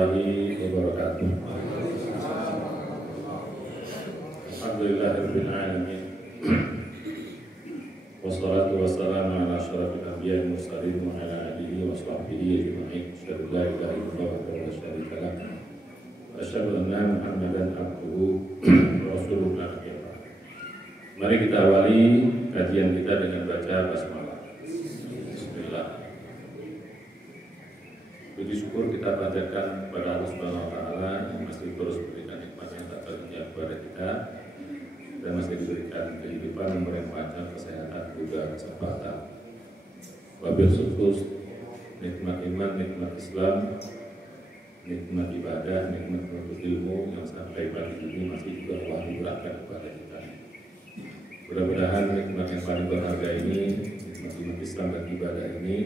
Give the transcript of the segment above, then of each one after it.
warahmatullahi wabarakatuh. Alhamdulillahirabbil alamin. Wassalatu wassalamu ala asyrofil anbiya'i wal mursalin wa ala alihi wa sahbihi ajma'in. Asyhadu an la ilaha illallah wa la syarika lah. Asyhadu anna Muhammadan abduhu wa rasuluhu. Mari kita awali kajian kita dengan baca basmalah. Bismillah. Puji syukur kita panjatkan kepada Allah Subhanahu wa taala yang masih terus memberikan nikmat-Nya tak terhingga kepada kita dan masih diberikan kehidupan yang bermanfaat, kesehatan, juga kesempatan. Wabil khusus nikmat iman, nikmat Islam, nikmat ibadah, nikmat menuntut ilmu yang sampai pagi ini masih juga Allah berikan kepada kita. Mudah-mudahan nikmat yang paling berharga ini, nikmat iman Islam dan ibadah ini,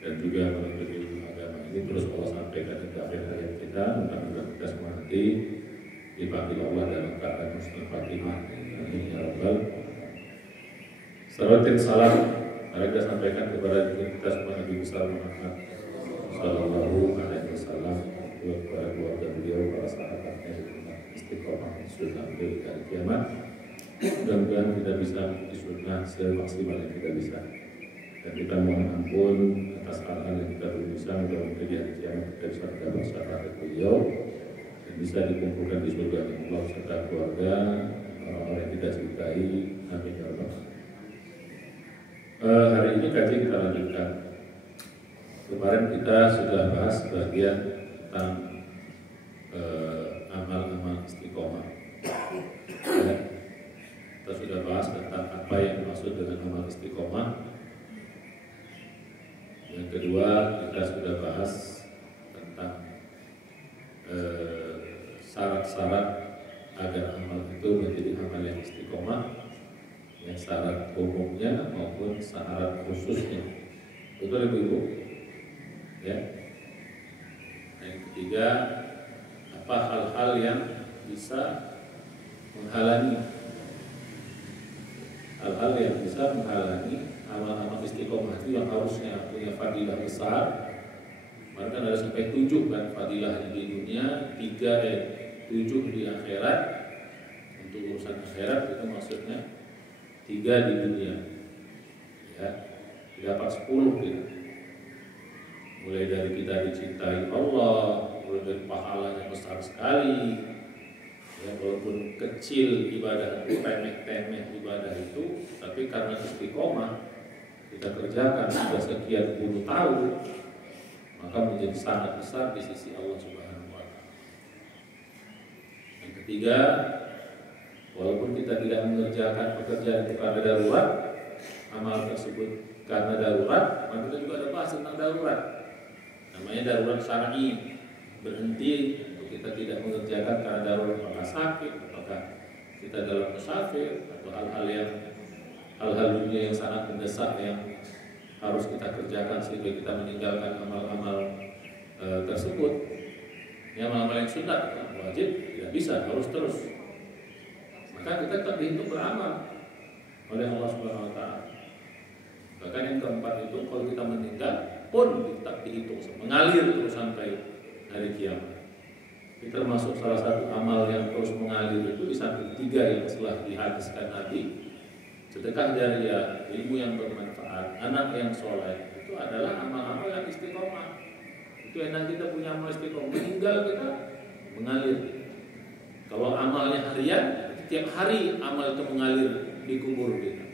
dan juga menuntut ilmu agama ini terus Allah sampaikan ke akhir hayat kita. Mudah-mudahan kita semua nanti dipanggil Allah dalam keadaan husnul khatimah. Amin ya rabbal. Salawat dan salam mari kita sampaikan kepada kita semua Nabi besar Muhammad sallallahu alaihi wasallam, kepada keluarga beliau, para sahabatnya, istiqomah sunnah beliau dari kiamat. Mudah-mudahan kita bisa mengikuti sunnah semaksimal yang kita bisa. Dan kita mohon ampun atas hal-hal yang kita belum bisa. Mudah-mudahan di hari kiamat kita bisa mendapat syafaat beliau dan bisa dikumpulkan di surga Allah serta keluarga orang-orang yang kita cintai. Amin ya rabbal. Hari ini kaji kita lanjutkan. Kemarin kita sudah bahas bagian tentang amal-amal istiqomah. Ya. Kita sudah bahas tentang apa yang dimaksud dengan amal istiqomah. Yang kedua, kita sudah bahas tentang syarat-syarat agar amal itu menjadi amal yang istiqomah, yang syarat umumnya maupun syarat khususnya. Betul Ibu? Ya. Yang ketiga, apa hal-hal yang bisa menghalangi amal-amal istiqomah itu yang harusnya punya fadilah besar. Maka kan ada sampai 7 kan fadilah di dunia, 7 di akhirat. Untuk urusan akhirat itu maksudnya 3 di dunia. Ya, dapat 10 gitu. Mulai dari kita dicintai Allah, mulai dari pahalanya besar sekali. Ya, walaupun kecil ibadah itu, temeh-temeh ibadah itu, tapi karena istiqomah kita kerjakan sudah sekian puluh tahun, maka menjadi sangat besar di sisi Allah Subhanahu wa taala. Yang ketiga, walaupun kita tidak mengerjakan pekerjaan itu karena darurat, amal tersebut karena darurat, maka kita juga ada bahas tentang darurat. Namanya darurat syar'i, berhenti. Kita tidak mengerjakan karena darurat, apakah sakit, apakah kita dalam musafir, atau hal-hal dunia yang sangat mendesak yang harus kita kerjakan sehingga kita meninggalkan amal-amal tersebut. Yang amal yang sunat, wajib, tidak bisa, harus terus. Maka kita tetap dihitung beramal oleh Allah Subhanahu wa taala. Bahkan yang keempat itu, kalau kita meninggal pun tetap dihitung, mengalir terus sampai hari kiamat. Ini termasuk salah satu amal yang terus mengalir itu di samping 3 yang telah dihadiskan Nabi. Sedekah jariah, ilmu yang bermanfaat, anak yang soleh, itu adalah amal-amal yang istiqomah. Itu enak kita punya amal istiqomah, meninggal kita mengalir. Kalau amalnya harian, tiap hari amal itu mengalir di kubur kita.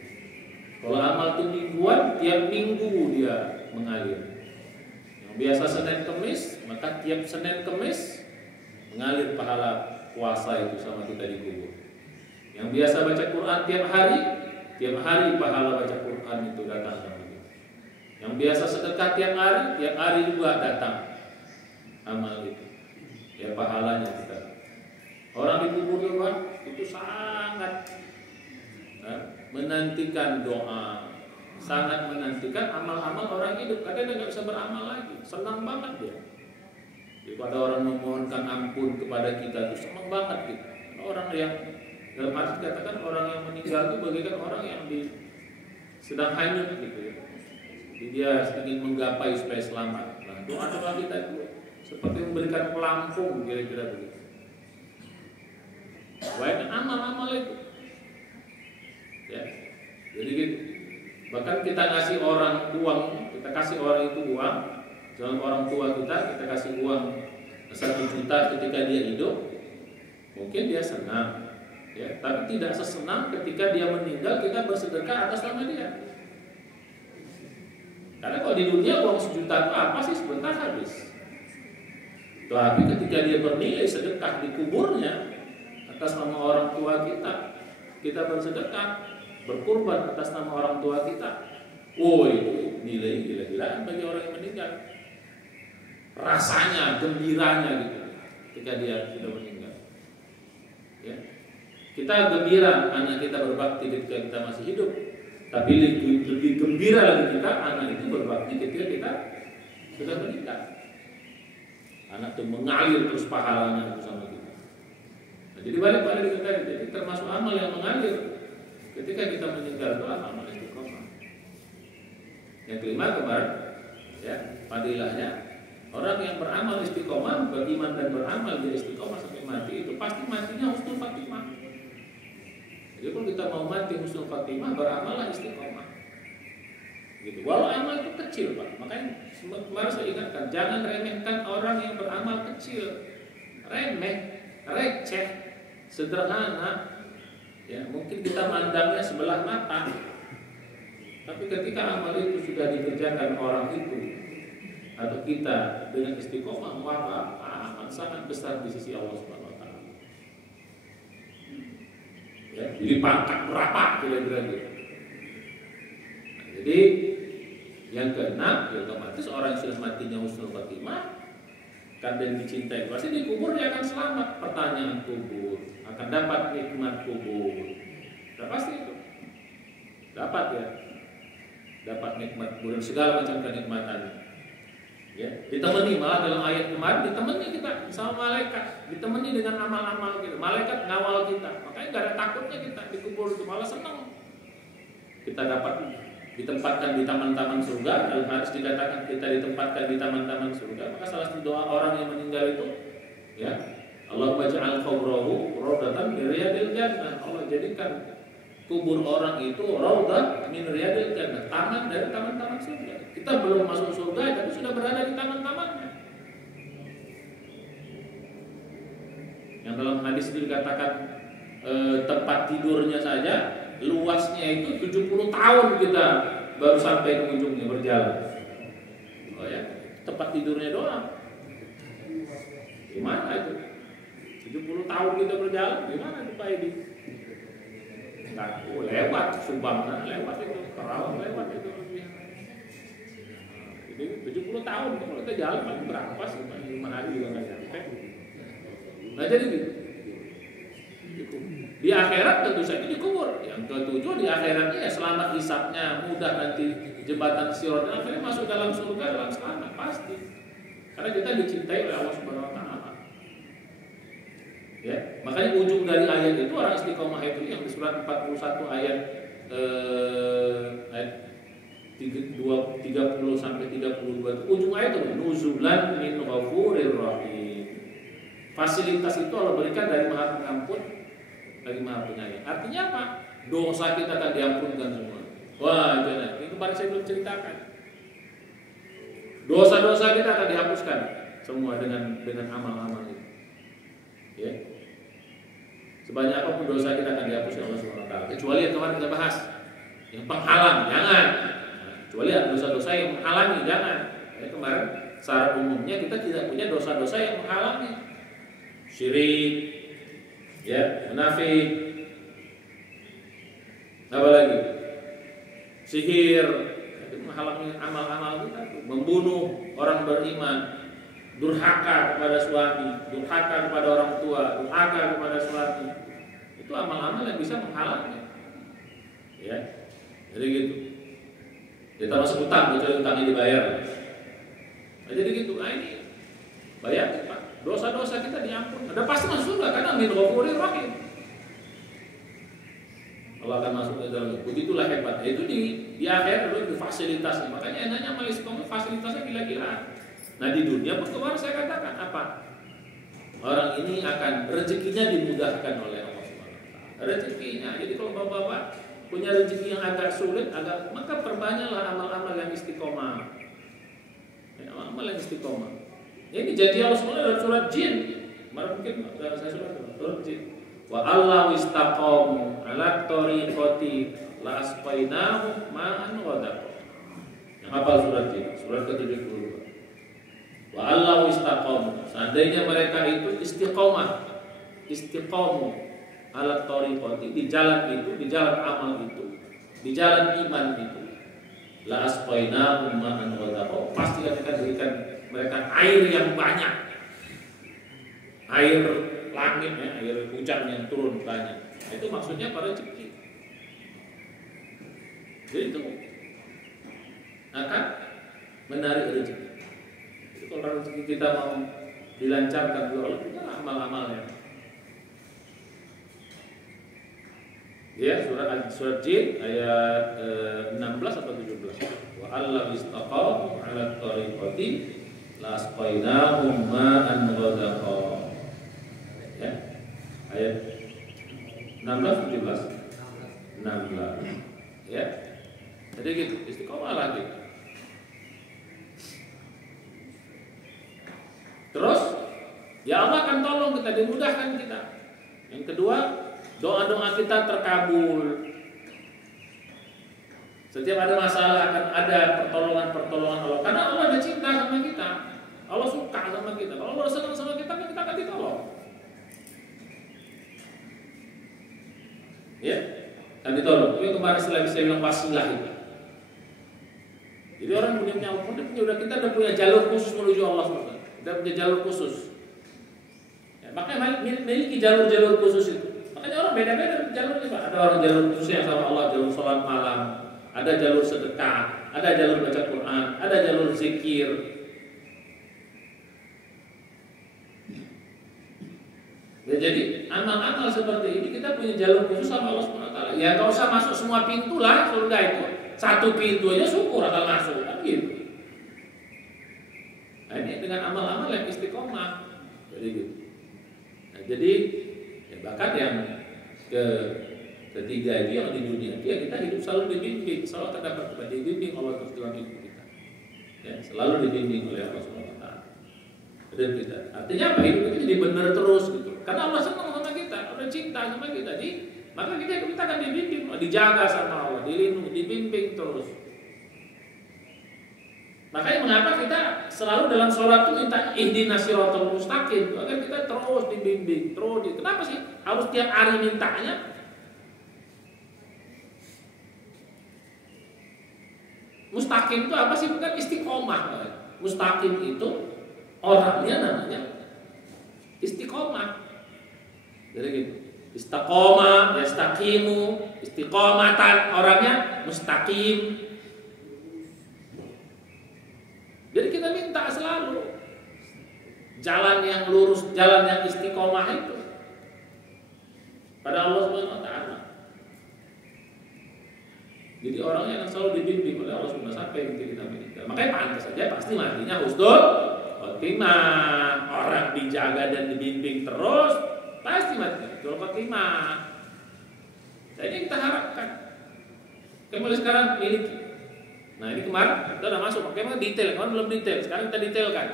Kalau amal itu mingguan, tiap minggu dia mengalir. Yang biasa Senin Kemis, maka tiap Senin Kemis mengalir pahala puasa itu sama kita di kubur. Yang biasa baca Quran tiap hari pahala baca Quran itu datang sama kita. Yang biasa sedekah tiap hari juga datang amal itu. Ya pahalanya kita. Orang di kubur itu sangat menantikan doa, sangat menantikan amal-amal orang hidup. Kadang dia nggak bisa beramal lagi, senang banget dia. Daripada orang memohonkan ampun kepada kita itu senang banget gitu. Orang yang dalam arti katakan orang yang meninggal itu bagaikan orang yang sedang hanyut gitu ya. Jadi dia ingin menggapai supaya selamat. Nah, doa-doa kita itu seperti memberikan pelampung, kira-kira begitu. Banyak amal-amal itu, ya. Jadi gitu. Bahkan kita kasih orang uang, kita kasih orang itu uang, dalam orang tua kita kasih uang 1 juta ketika dia hidup, mungkin dia senang, ya. Tapi tidak sesenang ketika dia meninggal kita bersedekah atas nama dia. Karena kalau di dunia uang 1 juta itu apa sih, sebentar habis. Tapi ketika dia bernilai sedekah di kuburnya atas nama orang tua kita bersedekah, berkurban atas nama orang tua kita. Oh, itu nilai gila-gilaan bagi orang yang meninggal. Rasanya, gembiranya gitu ketika dia sudah meninggal. Ya. Kita gembira anak kita berbakti ketika kita masih hidup. Tapi lebih gembira lagi kita anak itu berbakti ketika kita sudah meninggal. Anak itu mengalir terus pahalanya bersama kita. Nah, jadi balik-balik kita, jadi termasuk amal yang mengalir ketika kita meninggal itu amal istiqomah. Yang kelima kemarin, ya, fadilahnya orang yang beramal istiqomah, beriman dan beramal dia istiqomah sampai mati itu pasti matinya husnul khatimah. Jadi kalau kita mau mati husnul khatimah, beramallah istiqomah. Gitu. Walau amal itu kecil, Pak. Makanya kemarin saya ingatkan, jangan remehkan orang yang beramal kecil. Remeh, receh, sederhana. Ya, mungkin kita mandangnya sebelah mata. Tapi ketika amal itu sudah dikerjakan orang itu atau kita dengan istiqomah, maka akan sangat besar di sisi Allah Subhanahu wa taala. Ya, jadi pangkat berapa kira-kira gitu. Jadi yang keenam, ya otomatis orang yang sudah matinya husnul khatimah kan dan dicintai, pasti di kubur dia akan selamat. Pertanyaan kubur, akan dapat nikmat kubur. Sudah pasti itu. Dapat ya. Dapat nikmat kubur dan segala macam kenikmatan. Ya, ditemani malah dalam ayat kemarin ditemani kita sama malaikat, ditemani dengan amal-amal kita. Malaikat ngawal kita. Makanya enggak ada takutnya kita di kubur itu, malah senang. Kita dapat ditempatkan di taman-taman surga. Dalam hadis dikatakan kita ditempatkan di taman-taman surga. Maka salah satu doa orang yang meninggal itu, ya, Allahumma ja'al qabrahu rawdatan min riyadil jannah. Allah jadikan kubur orang itu rawdah min riyadil jannah, taman dari taman-taman surga. Kita belum masuk surga tapi sudah berada di taman-tamannya. Yang dalam hadis itu dikatakan tempat tidurnya saja luasnya itu 70 tahun kita baru sampai ke ujungnya berjalan. Oh ya, tempat tidurnya doang. Gimana itu? 70 tahun kita berjalan, gimana itu Pak Edi? Lewat Sumbang, lewat itu, Karawang lewat itu. Jadi 70 tahun itu kalau kita jalan paling berapa sih? 5 hari juga nggak nyampe. Nah jadi gitu. Di akhirat tentu saja dikubur. Yang ketujuh di akhiratnya ya selamat hisabnya, mudah nanti jembatan Sirat dan akhirnya masuk dalam surga dalam selamat pasti. Karena kita dicintai oleh Allah Subhanahu wa taala. Ya, makanya ujung dari ayat itu orang istiqomah itu yang di surat 41 ayat 30 sampai 32 ujung ayat itu nuzulan min ghafurir rahim. Fasilitas itu Allah berikan dari Maha Pengampun, dari Maha Penyayang. Artinya apa? Dosa kita akan diampunkan semua. Wah, jangan. Ini kemarin saya belum ceritakan. Dosa-dosa kita akan dihapuskan semua dengan amal-amal itu. Ya. Sebanyak apapun dosa kita akan dihapuskan oleh Allah Subhanahu wa taala. Kecuali yang kemarin kita bahas, yang penghalang, jangan. Kecuali dosa-dosa yang menghalangi, jangan. Ya, kemarin secara umumnya kita tidak punya dosa-dosa yang menghalangi. Syirik, ya, munafik, apa lagi? Sihir, itu menghalangi amal-amal kita. Membunuh orang beriman, durhaka kepada suami, durhaka kepada orang tua, durhaka kepada suami. Itu amal-amal yang bisa menghalangi. Ya, jadi gitu. Kita masuk utang, kecuali utangnya dibayar. Nah, jadi gitu. Nah ini bayar, Pak. Dosa-dosa kita diampun. Ada pasti masuk surga karena min ghafurir rahim. Allah akan masuk ke dalam itu. Begitulah hebatnya. Itu di akhir dulu di fasilitasnya. Makanya enaknya malis kamu fasilitasnya gila-gilaan. Nah di dunia pun kemarin saya katakan apa? Orang ini akan rezekinya dimudahkan oleh Allah SWT. Rezekinya. Jadi kalau bapak-bapak punya rezeki yang agak sulit, maka perbanyaklah amal-amal yang istiqomah. Ya, amal yang istiqomah. Ini janji Allah SWT dalam surat Jin. Kemarin mungkin saya surat Jin. Wa Allah istaqamu ala tariqati la asqainahum ma'an ghadaq. Yang hafal surat Jin, surat ke-72. Wa Allah istaqamu, seandainya mereka itu istiqomah, istiqamu ala tariqati, di jalan itu, di jalan amal itu, di jalan iman itu, la asqainahum ma'an ghadaq, pasti akan berikan mereka air yang banyak, air langit ya, air hujan yang turun banyak. Itu maksudnya pada rezeki. Jadi itu akan menarik rezeki. Jadi kalau rezeki kita mau dilancarkan oleh Allah, kita amal-amalnya. Ya, surat Jin ayat 16 atau 17. Wa alla istaqamu 'ala tariqati la asqainahum ma'an ghadaqa. Ya. Ayat 16 17. 16. Ya. Jadi gitu, istiqomah lagi. Terus ya Allah akan tolong kita, dimudahkan kita. Yang kedua, doa-doa kita terkabul. Setiap ada masalah akan ada pertolongan Allah. Karena Allah ada cinta sama kita. Allah suka sama kita. Kalau Allah senang sama kita akan ditolong. Ya, akan ditolong. Itu kemarin setelah saya bilang wasilah itu. Jadi orang kita udah punya jalur khusus menuju Allah SWT. Udah punya jalur khusus. Ya, makanya memiliki jalur-jalur khusus itu. Makanya orang beda-beda jalurnya, Pak. Ada orang jalur khusus yang sama Allah, jalur sholat malam, ada jalur sedekah, ada jalur baca Quran, ada jalur zikir. Ya, jadi amal-amal seperti ini kita punya jalur khusus sama Allah SWT. Ya nggak usah masuk semua pintu lah surga itu. Satu pintu aja syukur akan masuk kan gitu. Nah, ini dengan amal-amal yang istiqomah. Jadi gitu. Nah, jadi ya, bahkan yang ketiga itu yang di dunia itu ya kita hidup selalu dibimbing, selalu terdapat dibimbing Allah terus dalam hidup kita. Ya, selalu dibimbing oleh Allah SWT. Dan kita. Artinya apa? Hidup itu jadi benar terus gitu. Karena Allah senang sama kita, Allah cinta sama kita. Jadi maka kita akan dibimbing, dijaga sama Allah, dilindungi, dibimbing terus. Makanya mengapa kita selalu dalam sholat itu minta ihdinas siratal mustaqim, agar kita terus dibimbing, terus. Kenapa sih harus tiap hari mintanya? Mustaqim itu apa sih? Bukan istiqomah. Mustaqim itu orangnya namanya istiqomah. Jadi gitu. Istiqomah, yastaqimu, istiqomatan, orangnya mustaqim. Jadi kita minta selalu jalan yang lurus, jalan yang istiqomah itu pada Allah Subhanahu wa taala. Jadi orangnya yang selalu dibimbing oleh Allah Subhanahu sampai kita meninggal. Makanya pantas saja pasti matinya husnul khotimah. Orang dijaga dan dibimbing terus pasti mati husnul khotimah. Jadi kita harapkan. Kemudian sekarang miliki. Nah ini kemarin kita udah masuk, bagaimana detail, kemarin belum detail, sekarang kita detailkan.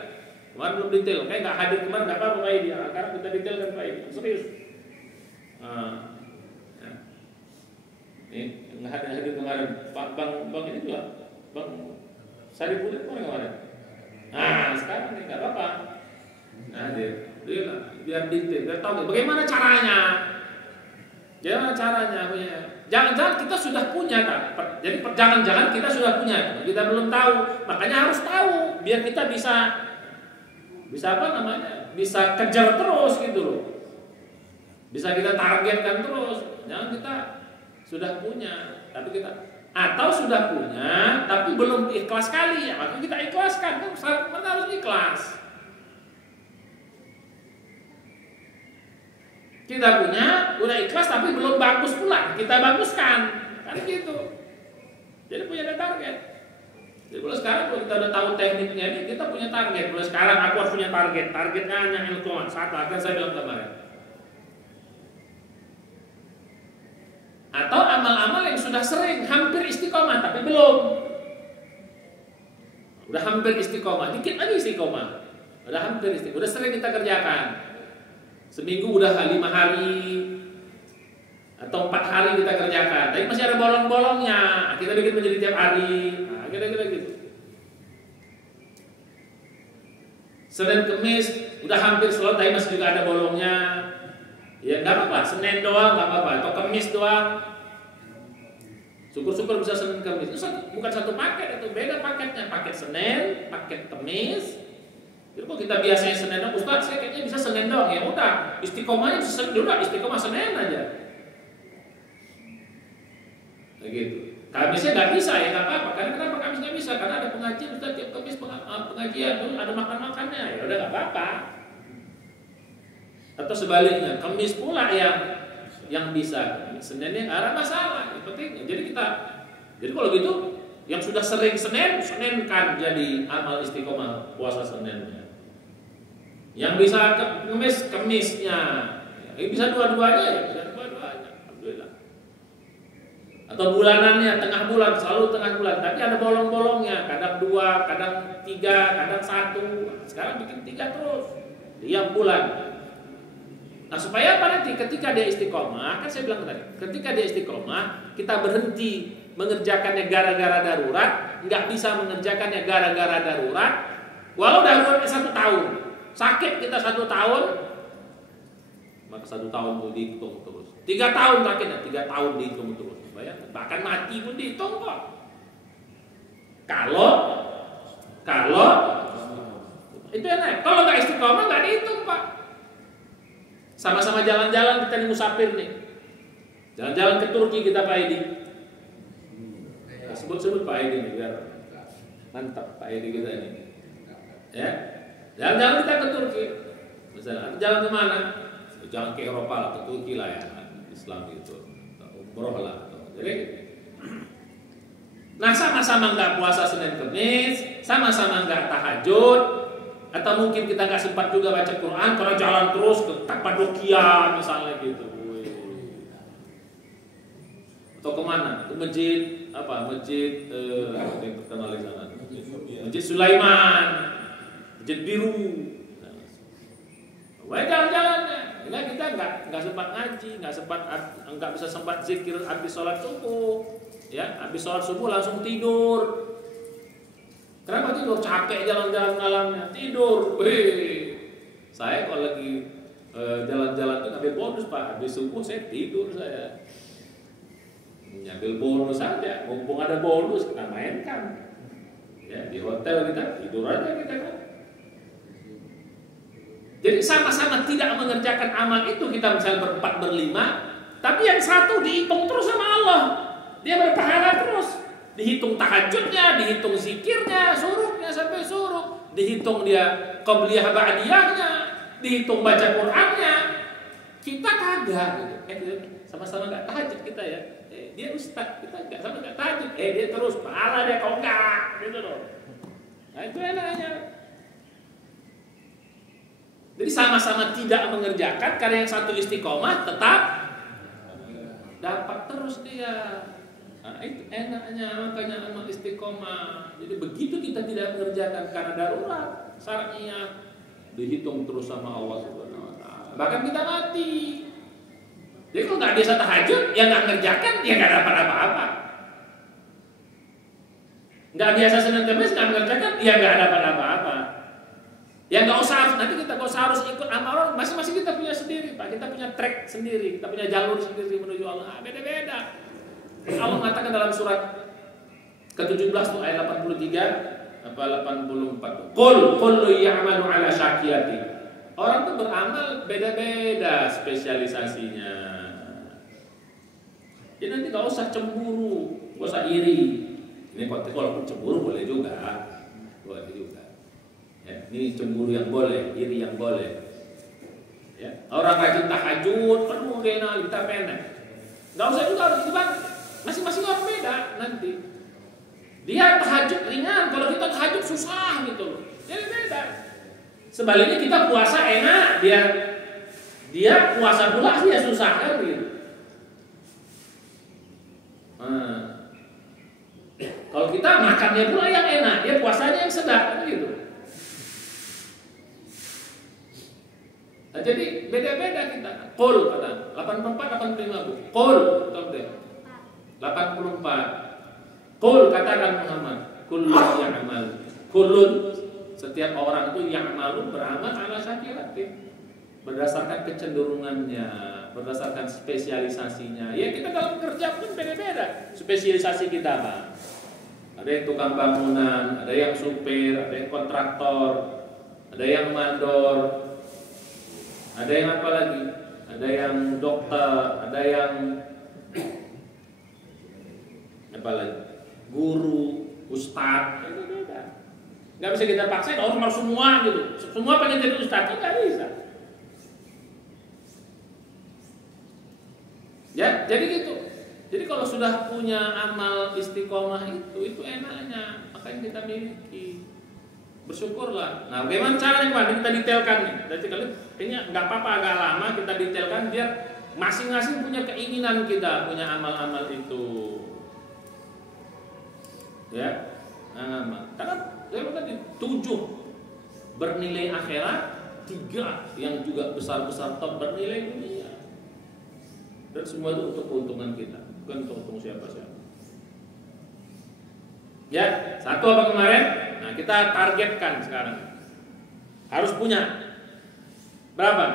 Kemarin belum detail, kayak nggak hadir kemarin nggak apa-apa Pak Edi, sekarang kita detailkan Pak Edi, serius. Ini nggak hadir kemarin, bang ini juga, bang Saripudin kemarin. Nah sekarang ini nggak apa-apa. Nah biar detail, biar tahu bagaimana caranya. Bagaimana caranya? Jangan-jangan kita sudah punya kan? Jadi jangan-jangan kita sudah punya, kita belum tahu. Makanya harus tahu biar kita bisa apa namanya? Bisa kejar terus gitu loh. Bisa kita targetkan terus. Jangan kita sudah punya, tapi kita atau sudah punya tapi belum ikhlas kali ya, maka kita ikhlaskan. Kan syaratnya harus ikhlas. Kita punya, udah ikhlas tapi belum bagus pula, kita baguskan, kan gitu. Jadi punya target. Jadi mulai sekarang kalau kita udah tahu tekniknya ini, kita punya target. Mulai sekarang aku harus punya target. Targetnya hanya ilmu. Satu, akan saya bilang kemarin. Atau amal-amal yang sudah sering, hampir istiqomah, tapi belum. Udah hampir istiqomah, dikit lagi istiqomah. Udah hampir istiqomah, udah sering kita kerjakan. Seminggu udah 5 hari atau 4 hari kita kerjakan, tapi masih ada bolong-bolongnya. Kita bikin menjadi tiap hari. Nah, kira-kira gitu. Senin Kemis udah hampir selesai, tapi masih juga ada bolongnya. Ya nggak apa-apa, Senin doang nggak apa-apa, atau Kemis doang. Syukur-syukur bisa Senin Kemis. Itu bukan satu paket, itu beda paketnya. Paket Senin, paket Kemis. Jadi kalau kita biasanya Senin doang, Ustaz saya kayaknya bisa Senin doang. Ya udah, istiqomahnya Senin, udah istiqomah Senin aja. Begitu. Kamisnya nggak bisa ya nggak apa-apa. Karena kenapa Kamis nggak bisa? Karena ada pengajian, Ustaz tiap Kamis pengajian, ada makan-makannya. Ya udah nggak apa-apa. Atau sebaliknya, Kamis pula yang bisa, Seninnya nggak ada masalah. Yang penting, jadi kalau gitu, yang sudah sering Senin kan jadi amal istiqomah puasa Seninnya. Yang bisa Kemisnya, yang bisa dua-duanya ya, bisa dua-duanya. Alhamdulillah. Atau bulanannya, tengah bulan, selalu tengah bulan, tapi ada bolong-bolongnya, kadang 2, kadang 3, kadang 1. Sekarang bikin 3 terus, tiap bulan. Nah supaya apa nanti ketika dia istiqomah, kan saya bilang tadi, ketika dia istiqomah, kita berhenti mengerjakannya gara-gara darurat, nggak bisa mengerjakannya gara-gara darurat, walau daruratnya 1 tahun, sakit kita 1 tahun, maka 1 tahun itu dihitung terus, 3 tahun sakitnya, 3 tahun dihitung terus, bayangkan, bahkan mati pun dihitung kok. Kalau itu enak, kalau nggak istiqomah nggak dihitung Pak. Sama-sama jalan-jalan kita nih musafir nih. Jalan-jalan ke Turki kita Pak Edi. Nah, sebut-sebut Pak Edi nih biar mantap Pak Edi kita ini. Ya. Jalan-jalan kita ke Turki. Misalnya jalan ke mana? Jalan ke Eropa lah, ke Turki lah ya. Islam gitu. Umroh lah. Jadi nah sama-sama nggak puasa Senin Kemis, sama-sama nggak tahajud. Atau mungkin kita nggak sempat juga baca Quran karena jalan terus ke Kapadokia misalnya gitu. Atau kemana? Ke masjid apa? Masjid yang terkenal di sana. Masjid Sulaiman, Masjid Biru. Wah jalan-jalannya. Enggak kita nggak sempat ngaji, nggak bisa sempat zikir habis sholat subuh. Ya, habis sholat subuh langsung tidur. Kenapa tidur? Capek jalan-jalan malamnya, tidur. Saya kalau lagi jalan-jalan itu ngambil bonus Pak. Habis subuh saya tidur saya. Ngambil bonus saja. Mumpung ada bonus kita mainkan. Ya di hotel kita tidur aja kita kan. Jadi sama-sama tidak mengerjakan amal itu kita misalnya ber-4, ber-5, tapi yang satu dihitung terus sama Allah. Dia berpahala terus. Dihitung tahajudnya, dihitung zikirnya, suruhnya sampai suruh, dihitung dia qabliyah ba'diyahnya, dihitung baca Qur'annya. Kita kagak gitu. Sama-sama enggak tahajud kita ya. Dia ustaz, kita enggak sama enggak tahajud. Dia terus pahala dia kau enggak gitu loh. Nah itu enaknya. Jadi sama-sama tidak mengerjakan karena yang satu istiqomah tetap dapat terus dia. Nah, itu enaknya makanya amal istiqomah. Jadi begitu kita tidak mengerjakan karena darurat, syaratnya dihitung terus sama Allah Subhanahu wa taala. Bahkan kita mati. Jadi kalau nggak biasa tahajud, ya nggak ngerjakan, ya nggak dapat apa-apa. Nggak biasa Senin Kemis nggak mengerjakan, ya nggak dapat apa-apa. Ya nggak usah nanti kita nggak usah harus ikut amal orang, masing-masing kita punya sendiri, Pak. Kita punya track sendiri, kita punya jalur sendiri menuju Allah. Beda-beda. Allah mengatakan dalam surat ke-17 ayat 83 apa 84. Qul kullu ya'malu 'ala syakiyati. Orang tuh beramal beda-beda spesialisasinya. Jadi nanti enggak usah cemburu, enggak usah iri. Ini kalau cemburu boleh juga. Boleh juga. Ya, ini cemburu yang boleh, iri yang boleh. Ya, orang rajin tahajud penuh dena kita pendek. Enggak usah juga harus dibantu. Masing-masing orang beda nanti. Dia tahajud ringan, kalau kita tahajud susah gitu loh. Jadi beda. Sebaliknya kita puasa enak, dia puasa pula dia susah kan gitu. Kalau kita makannya pula yang enak, dia puasanya yang sedap kan gitu. Nah, jadi beda-beda kita. Qul kata 84 85 Bu. Qul kata 84. Qul katakan Muhammad, kullun ya'mal. Kullun setiap orang itu ya'malu beramal ala syakilati. Berdasarkan kecenderungannya, berdasarkan spesialisasinya. Ya kita dalam kerja pun beda-beda. Spesialisasi kita apa? Ada yang tukang bangunan, ada yang supir, ada yang kontraktor, ada yang mandor, ada yang apa lagi? Ada yang dokter, ada yang apa lagi? Guru, ustadz, beda-beda. Nggak bisa kita paksain orang mau semua gitu. Semua pengen jadi ustadz, nggak bisa. Ya, jadi gitu. Jadi kalau sudah punya amal istiqomah itu enaknya, makanya kita miliki. Bersyukurlah. Nah, bagaimana caranya Pak? Kita detailkan nih. Jadi kalau ini nggak apa-apa agak lama kita detailkan biar masing-masing punya keinginan kita punya amal-amal itu. Ya, karena saya tadi 7 bernilai akhirat, 3 yang juga besar-besar top bernilai dunia. Dan semua itu untuk keuntungan kita, bukan untuk untung siapa-siapa. Ya, 1 apa kemarin? Nah, kita targetkan sekarang. Harus punya berapa?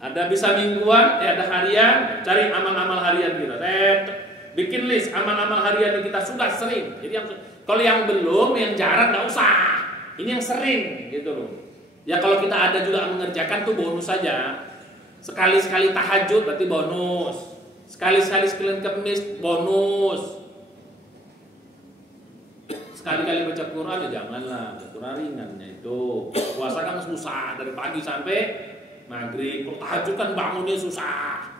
Ada bisa mingguan, ya ada harian, cari amal-amal harian kita. Bikin list amal-amal harian yang kita sudah sering. Jadi kalau yang belum, yang jarang nggak usah. Ini yang sering gitu loh. Ya kalau kita ada juga mengerjakan tuh bonus saja. Sekali-sekali tahajud berarti bonus. Sekali-sekali sekalian kemis bonus. Sekali-kali baca Quran ya janganlah, Quran ringannya itu. Puasa kan susah dari pagi sampai maghrib. Kalau tahajud kan bangunnya susah.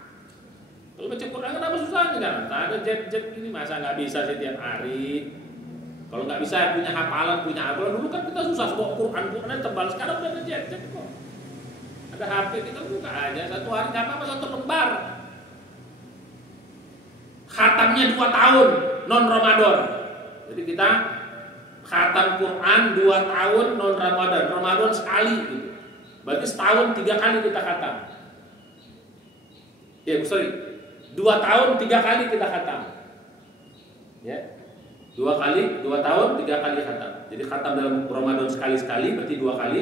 Kalau baca Quran kan apa susahnya kan? Ada jet ini masa nggak bisa setiap hari. Kalau nggak bisa punya hafalan dulu kan kita susah bawa Quran tebal. Sekarang udah ada jet kok. Ada HP kita buka aja 1 hari nggak apa-apa 1 lembar. Khatamnya 2 tahun non Ramadan. Jadi kita khatam Quran 2 tahun non Ramadan. Ramadan sekali gitu. Berarti setahun 3 kali kita khatam. Ya, sorry. 2 tahun 3 kali kita khatam. Ya. 2 tahun 3 kali khatam. Jadi khatam dalam Ramadan sekali-sekali berarti 2 kali.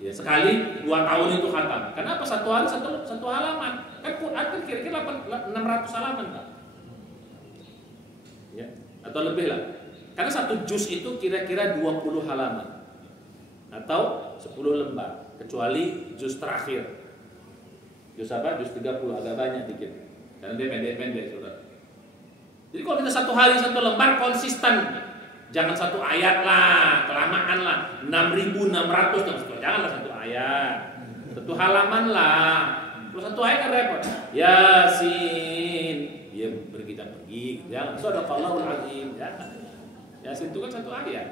Ya, sekali 2 tahun itu khatam. Kenapa 1 hari 1 halaman? Kan Quran kan kira-kira 600 halaman, Pak. Ya, atau lebih lah. Karena 1 juz itu kira-kira 20 halaman. Atau 10 lembar, kecuali juz terakhir. Juz apa? Juz 30 agak banyak dikit. Karena dia pendek-pendek, Saudara. Jadi kalau kita 1 hari 1 lembar konsisten. Jangan 1 ayat lah, kelamaan lah. 6.600 janganlah 1 ayat. 1 halaman lah. Kalau 1 ayat kan repot. Yasin, dia kita pergi. Jangan. Shadaqallahul azim. Jangan. Yasin itu kan 1 ayat.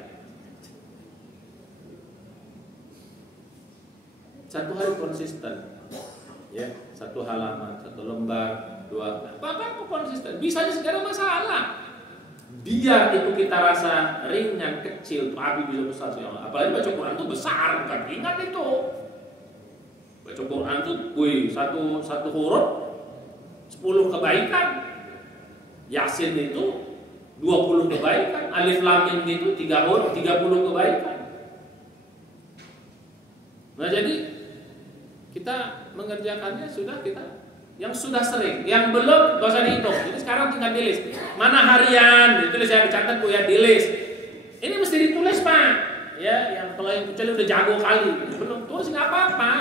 1 hari konsisten. Ya, 1 halaman, 1 lembar, 2. Apa konsisten? Bisanya segala masalah. Biar itu kita rasa ringan, kecil, tuh api bisa besar sih. Apalagi baca Quran itu besar, bukan ringan itu. Baca Quran itu, satu huruf 10 kebaikan. Yasin itu 20 kebaikan. Alif Lam Mim itu 3 huruf 30 kebaikan. Nah jadi kita mengerjakannya sudah kita. Yang sudah sering, yang belum gak usah dihitung. Jadi sekarang tinggal di list. Mana harian? Ditulis ya, dicatat Bu ya, di list. Ini mesti ditulis Pak. Ya, yang kalau yang kecuali udah jago kali, belum tulis nggak apa-apa.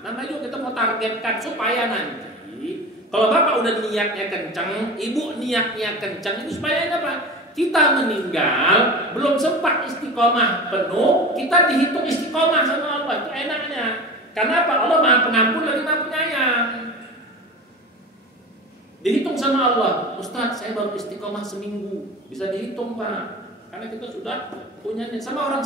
Namanya juga kita mau targetkan supaya nanti kalau Bapak udah niatnya kencang, Ibu niatnya kencang, itu supaya apa? Kita meninggal belum sempat istiqomah penuh, kita dihitung istiqomah sama Allah. Itu enaknya. Karena apa? Allah Maha Pengampun lagi Maha Penyayang. Dihitung sama Allah, Ustaz saya baru istiqomah seminggu. Bisa dihitung Pak. Karena kita sudah punya niat. Sama orang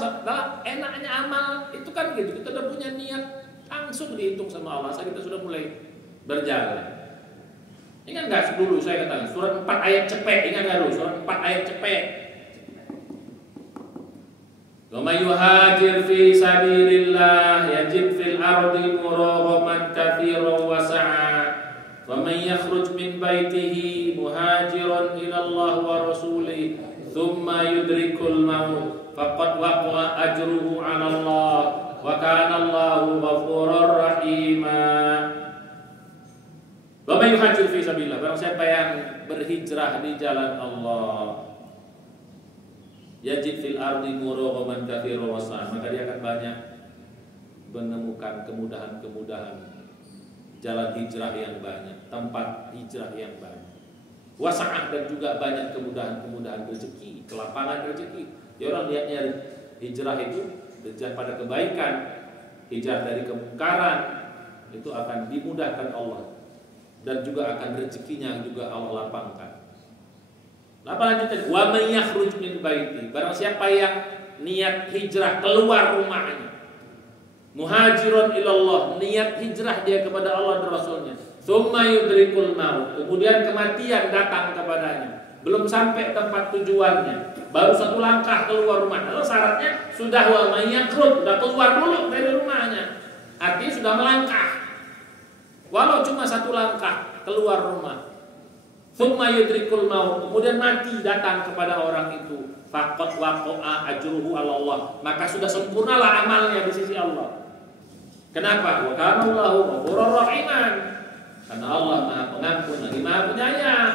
enaknya amal itu kan gitu. Kita udah punya niat, langsung dihitung sama Allah saat kita sudah mulai berjalan. Ingat nggak dulu saya katakan surat 4 ayat cepet, ingat nggak dulu surat 4 ayat cepet. Wa may yuhajir fi sabilillah yajid fil ardi muraghaman katsiran wa sa'a. Wa may yakhruj min baitihi muhajiran ila Allah wa rasulih thumma yudrikul maut faqad waqa'a ajruhu 'ala Allah wa kana Allahu ghafurur rahima. Wa may yuhajir fi sabilillah, barang siapa yang berhijrah di jalan Allah, yajid fil ardi muraghaman katsiran wa sa'a, maka dia akan banyak menemukan kemudahan-kemudahan, jalan hijrah yang banyak, tempat hijrah yang banyak. Wasa'ah, dan juga banyak kemudahan-kemudahan rezeki, kelapangan rezeki. Ya orang lihatnya hijrah itu hijrah pada kebaikan, hijrah dari kemungkaran, itu akan dimudahkan Allah dan juga akan rezekinya juga Allah lapangkan. Apa lanjutnya? Wa may yakhruj min baiti, barang siapa yang niat hijrah keluar rumahnya, muhajirun ilallah, niat hijrah dia kepada Allah dan Rasulnya, tsumma yudrikul maut, kemudian kematian datang kepadanya, belum sampai tempat tujuannya, baru satu langkah keluar rumah. Kalau syaratnya sudah wa may yakhruj, sudah keluar dulu dari rumahnya, artinya sudah melangkah, walau cuma satu langkah keluar rumah. Tsumma yudrikul maut, kemudian mati datang kepada orang itu, faqad waqa'a ajruhu 'ala Allah, maka sudah sempurnalah amalnya di sisi Allah. Kenapa? Wa kana Allahu ghafurur rahiman, karena Allah Maha Pengampun lagi Maha Penyayang.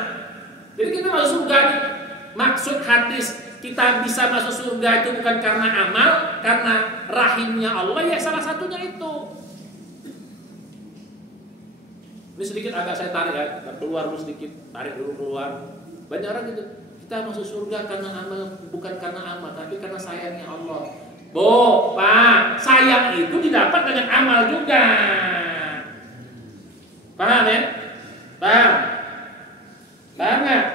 Jadi kita masuk surga nih. Maksud hadis kita bisa masuk surga itu bukan karena amal, karena rahimnya Allah, ya salah satunya itu. Ini sedikit agak saya tarik ya, keluar dulu sedikit, tarik dulu keluar. Banyak orang gitu, kita masuk surga karena amal, bukan karena amal, tapi karena sayangnya Allah. Bu, Pak, sayang itu didapat dengan amal juga. Paham ya? Paham? Paham nggak?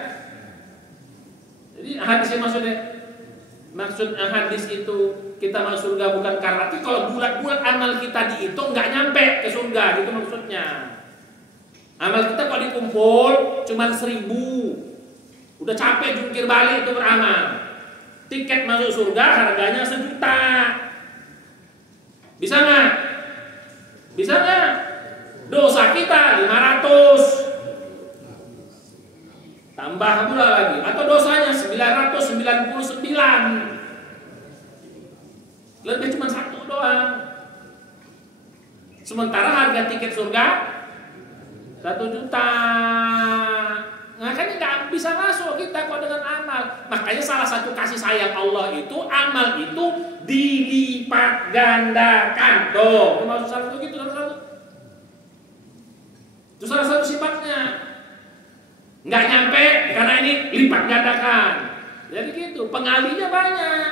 Jadi hadisnya maksud hadis itu kita masuk surga bukan karena, tapi kalau bulat-bulat amal kita dihitung nggak nyampe ke surga, gitu maksudnya. Amal kita kalau dikumpul cuma 1.000, udah capek jungkir balik itu beramal. Tiket masuk surga harganya 1 juta. Bisa nggak? Bisa nggak? Dosa kita 500, tambah pula lagi. Atau dosanya 999, lebih cuma 1 doang. Sementara harga tiket surga 1 juta. Makanya nggak bisa masuk kita kok dengan amal. Makanya salah satu kasih sayang Allah itu, amal itu dilipat gandakan. Tuh, itu maksud salah satu gitu, itu salah satu sifatnya. Nggak nyampe karena ini lipat gandakan. Jadi gitu, pengalinya banyak.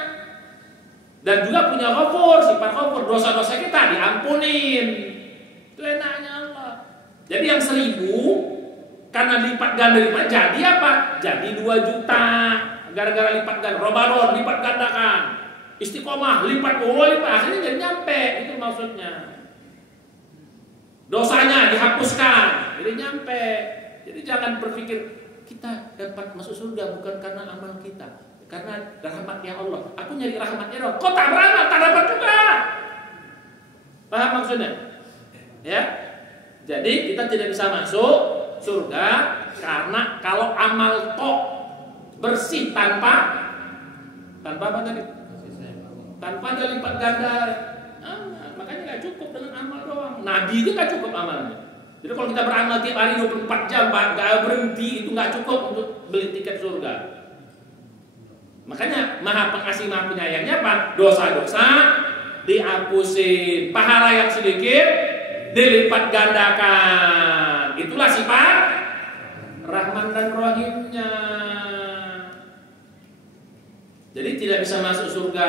Dan juga punya ghafur, sifat ghafur, dosa-dosa kita diampunin. Itu enaknya Allah. Jadi yang 1.000 karena lipat ganda jadi apa? Jadi 2 juta. Gara-gara lipat ganda, Ramadan lipat gandakan, istiqomah lipat, akhirnya jadi nyampe. Itu maksudnya. Dosanya dihapuskan, jadi nyampe. Jadi jangan berpikir kita dapat masuk surga bukan karena amal kita, karena rahmatnya Allah. Aku nyari rahmatnya dong. Kok tak beramal, tak dapat juga. Paham maksudnya? Ya. Jadi kita tidak bisa masuk surga karena kalau amal tok bersih tanpa apa tadi? Tanpa ada lipat ganda. Makanya nggak cukup dengan amal doang. Nabi itu nggak cukup amalnya. Jadi kalau kita beramal tiap hari 24 jam, Pak, nggak berhenti, itu nggak cukup untuk beli tiket surga. Makanya Maha Pengasih Maha Penyayangnya apa? Dosa-dosa dihapusin, pahala yang sedikit dilipat gandakan. Itulah sifat Rahman dan Rahimnya. Jadi tidak bisa masuk surga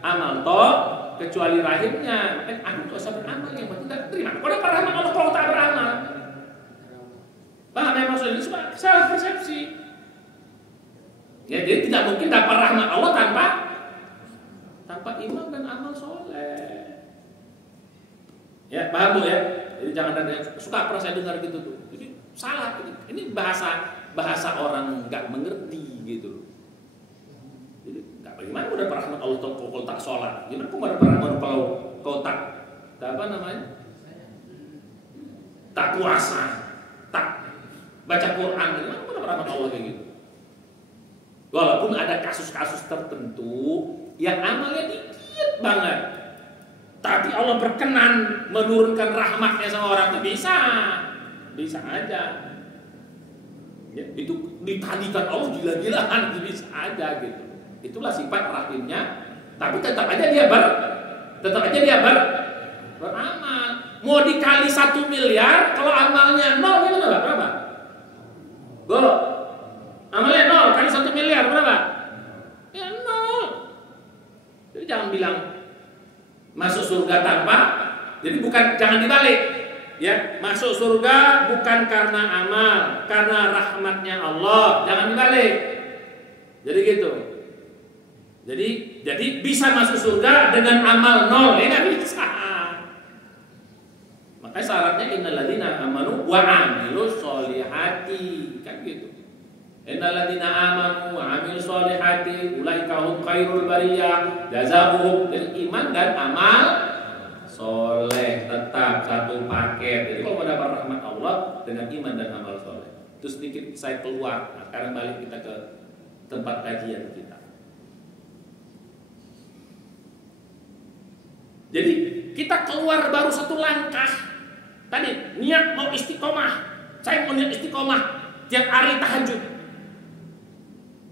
amal toh kecuali rahimnya. Makanya aku tuh usah beramal yang penting tidak terima. Kalau rahmat Allah kalau tak beramal, paham ya maksudnya? Ini salah persepsi. Ya, jadi tidak mungkin dapat rahmat Allah tanpa iman dan amal soleh. Ya, paham Bu ya? Jadi jangan ada yang suka pernah saya dengar gitu tuh. Jadi salah. Ini bahasa orang nggak mengerti gitu. Jadi nggak bagaimana udah rahmat Allah kalau tak sholat? Gimana kok ada rahmat kalau kau tak apa namanya? Tak puasa, tak baca Quran, gimana kok ada rahmat Allah kayak gitu? Walaupun ada kasus-kasus tertentu yang amalnya dikit banget, tapi Allah berkenan menurunkan rahmatnya sama orang itu bisa aja. Ya, itu ditadikan Allah gila-gilaan, itu bisa aja gitu. Itulah sifat rahimnya. Tapi tetap aja dia beramal. Mau dikali 1 miliar, kalau amalnya 0 itu berapa? Go. Amalnya 0 kali 1 miliar berapa? Ya 0. Jadi jangan bilang masuk surga tanpa. Jadi jangan dibalik. Ya, masuk surga bukan karena amal, karena rahmatnya Allah. Jangan dibalik. Jadi gitu. Jadi bisa masuk surga dengan amal 0, ya nggak bisa. Makanya syaratnya innalladzina amanu wa amilus sholihati, kan gitu. Innalladzina amanu wa amilus sholihati ulaika hum khairul bariyah jazaohum bil iman dan amal soleh, tetap satu paket. Jadi kalau mau dapat rahmat Allah dengan iman dan amal soleh. Itu sedikit saya keluar. Nah, sekarang balik kita ke tempat kajian kita. Jadi kita keluar baru satu langkah. Tadi niat mau istiqomah. Saya mau niat istiqomah tiap hari tahajud.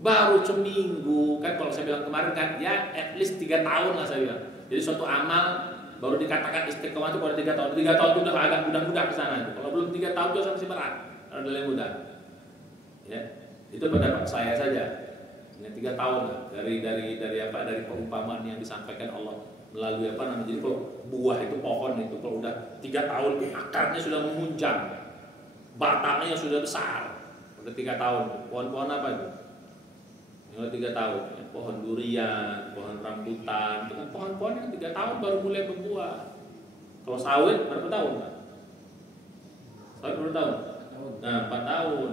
Baru seminggu kan, kalau saya bilang kemarin kan ya at least 3 tahun lah saya bilang. Jadi suatu amal baru dikatakan istiqomah itu baru 3 tahun. 3 tahun itu udah agak mudah-mudah ke sana. Kalau belum 3 tahun itu masih berat. Kalau udah lebih mudah. Ya, itu pendapat saya saja. Ini 3 tahun lah. Dari perumpamaan yang disampaikan Allah melalui apa namanya. Jadi kalau buah itu, pohon itu kalau udah 3 tahun akarnya sudah memunjang, batangnya sudah besar. Udah 3 tahun. Pohon-pohon apa itu? Yang 3 tahun, ya, pohon durian, pohon rambutan, itu kan pohon-pohon yang 3 tahun baru mulai berbuah. Kalau sawit berapa tahun? Sawit berapa tahun? Nah, 4 tahun.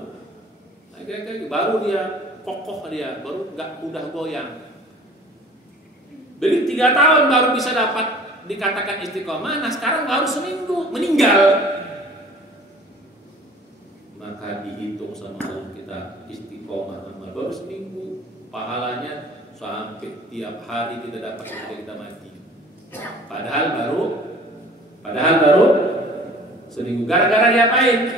Nah, kira-kira baru dia kokoh, dia baru nggak mudah goyang. Jadi 3 tahun baru bisa dapat dikatakan istiqomah. Nah sekarang baru seminggu meninggal. Maka dihitung sama Allah kita istiqomah baru seminggu. Pahalanya sampai tiap hari kita dapat sampai kita mati. Padahal baru seminggu. Gara-gara diapain?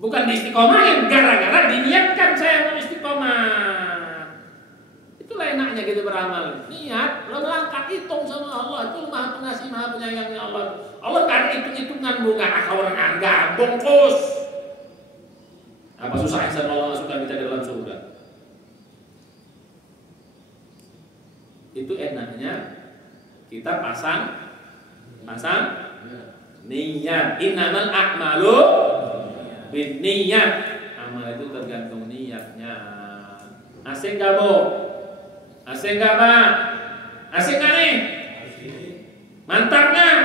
Bukan diistiqomahin, gara-gara diniatkan saya mau istiqomah. Itulah enaknya kita beramal. Niat, lo melangkah, hitung sama Allah. Itu maha pengasih, maha penyayangnya Allah. Allah kan hitung-hitungan bunga orang anggap bungkus. Apa susah insya Allah masukkan kita di dalam surga. Itu enaknya kita pasang niat. Innamal a'malu bin niat. Amal itu tergantung niatnya. Asing gak Bu? Asing gak Pak? Asing gak nih? Mantap gak?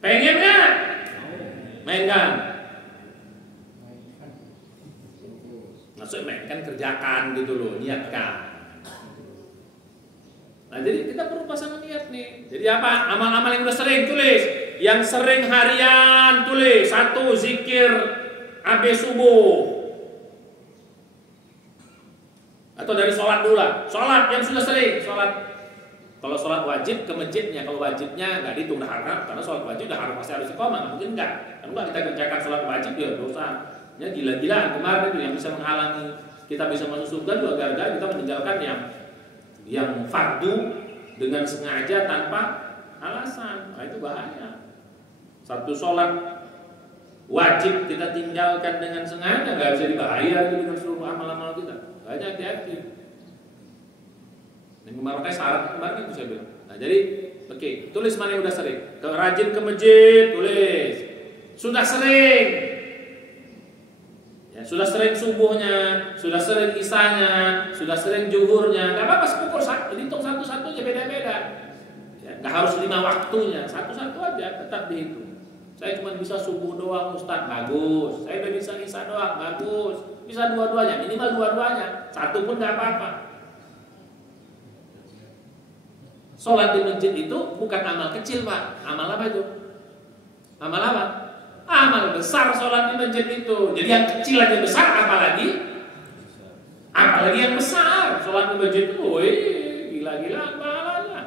Pengen gak? Mainkan. Maksudnya mainkan, kerjakan gitu loh, niatkan. Nah jadi kita perlu pasang niat nih. Jadi apa? Amal-amal yang udah sering tulis. Yang sering harian tulis 1 zikir habis subuh. Atau dari sholat dulu lah. Sholat yang sudah sering. Kalau sholat wajib ke masjidnya. Kalau wajibnya nggak dihitung dah harap. Karena sholat wajib dah harus pasti harus istiqomah. Mungkin enggak. Kalau kita kerjakan sholat wajib ya dosa. Ya gila-gilaan kemarin itu yang bisa menghalangi kita bisa masuk surga juga gara-gara kita meninggalkan yang fardu dengan sengaja tanpa alasan. Nah itu bahaya. Satu sholat wajib kita tinggalkan dengan sengaja, nggak bisa dibayar dengan seluruh amal-amal kita. Banyak hati-hati. Yang memakai syarat kemarin itu saya bilang. Nah jadi, oke, tulis mana yang udah sering. Rajin ke masjid, tulis. Sudah sering. sudah sering subuhnya, sudah sering isanya, sudah sering zuhurnya, nggak apa-apa sepukul satu, dihitung satu-satu aja beda-beda. Ya, nggak harus 5 waktunya, satu-satu aja tetap dihitung. Saya cuma bisa subuh doang Ustaz, bagus. Saya udah bisa isya doang, bagus. Bisa dua-duanya, minimal dua-duanya. Satu pun nggak apa-apa. Sholat di masjid itu bukan amal kecil Pak. Amal apa itu? Amal apa? Amal besar sholat di masjid itu. Jadi yang kecil aja besar, apalagi yang besar. Sholat di masjid itu, gila-gila pahalanya.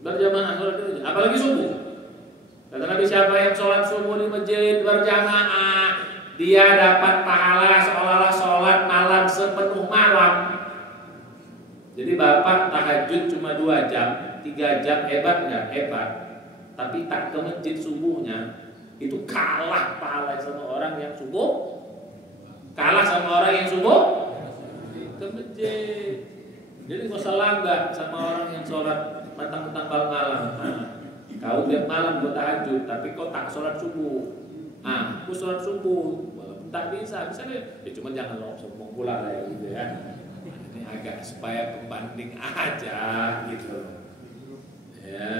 Berjamaah sholat di masjid, apalagi subuh. Kata Nabi, siapa yang sholat subuh di masjid berjamaah, dia dapat pahala seolah-olah sholat malam sepenuh malam. Jadi bapak tahajud cuma 2 jam, 3 jam, hebat nggak? Hebat. Tapi tak ke masjid subuhnya, itu kalah pahala sama orang yang subuh. Kalah sama orang yang subuh ke masjid. Jadi nggak usah langgar sama orang yang sholat matang-matang malam. Kau tiap malam buat tahajud, tapi kau tak sholat subuh. Aku sholat subuh, walaupun tak bisa deh. Ya cuma jangan lo sombong pula ya gitu ya. Ini agak supaya pembanding aja gitu. Ya,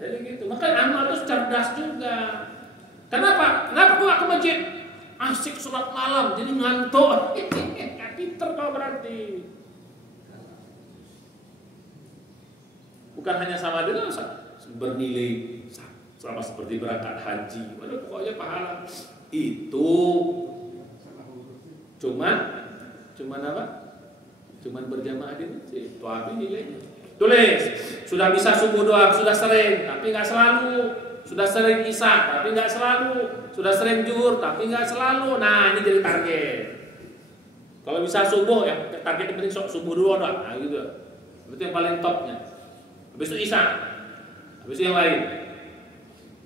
jadi gitu. Makanya amal itu cerdas juga. Kenapa? Kenapa gua ke masjid? Asik sholat malam, jadi ngantuk. Pinter kau berarti. Bukan hanya sama dengan bernilai sama seperti berangkat haji. Waduh, pokoknya pahala itu cuman apa? Cuman berjamaah di masjid. Itu apa nilainya? Tulis, sudah bisa subuh doang, sudah sering, tapi nggak selalu. Sudah sering isya, tapi nggak selalu. Sudah sering zuhur, tapi nggak selalu. Nah, ini jadi target. Kalau bisa subuh, ya target yang penting subuh dulu doang. Nah, gitu. Itu yang paling topnya. Habis itu isya. Habis itu yang lain.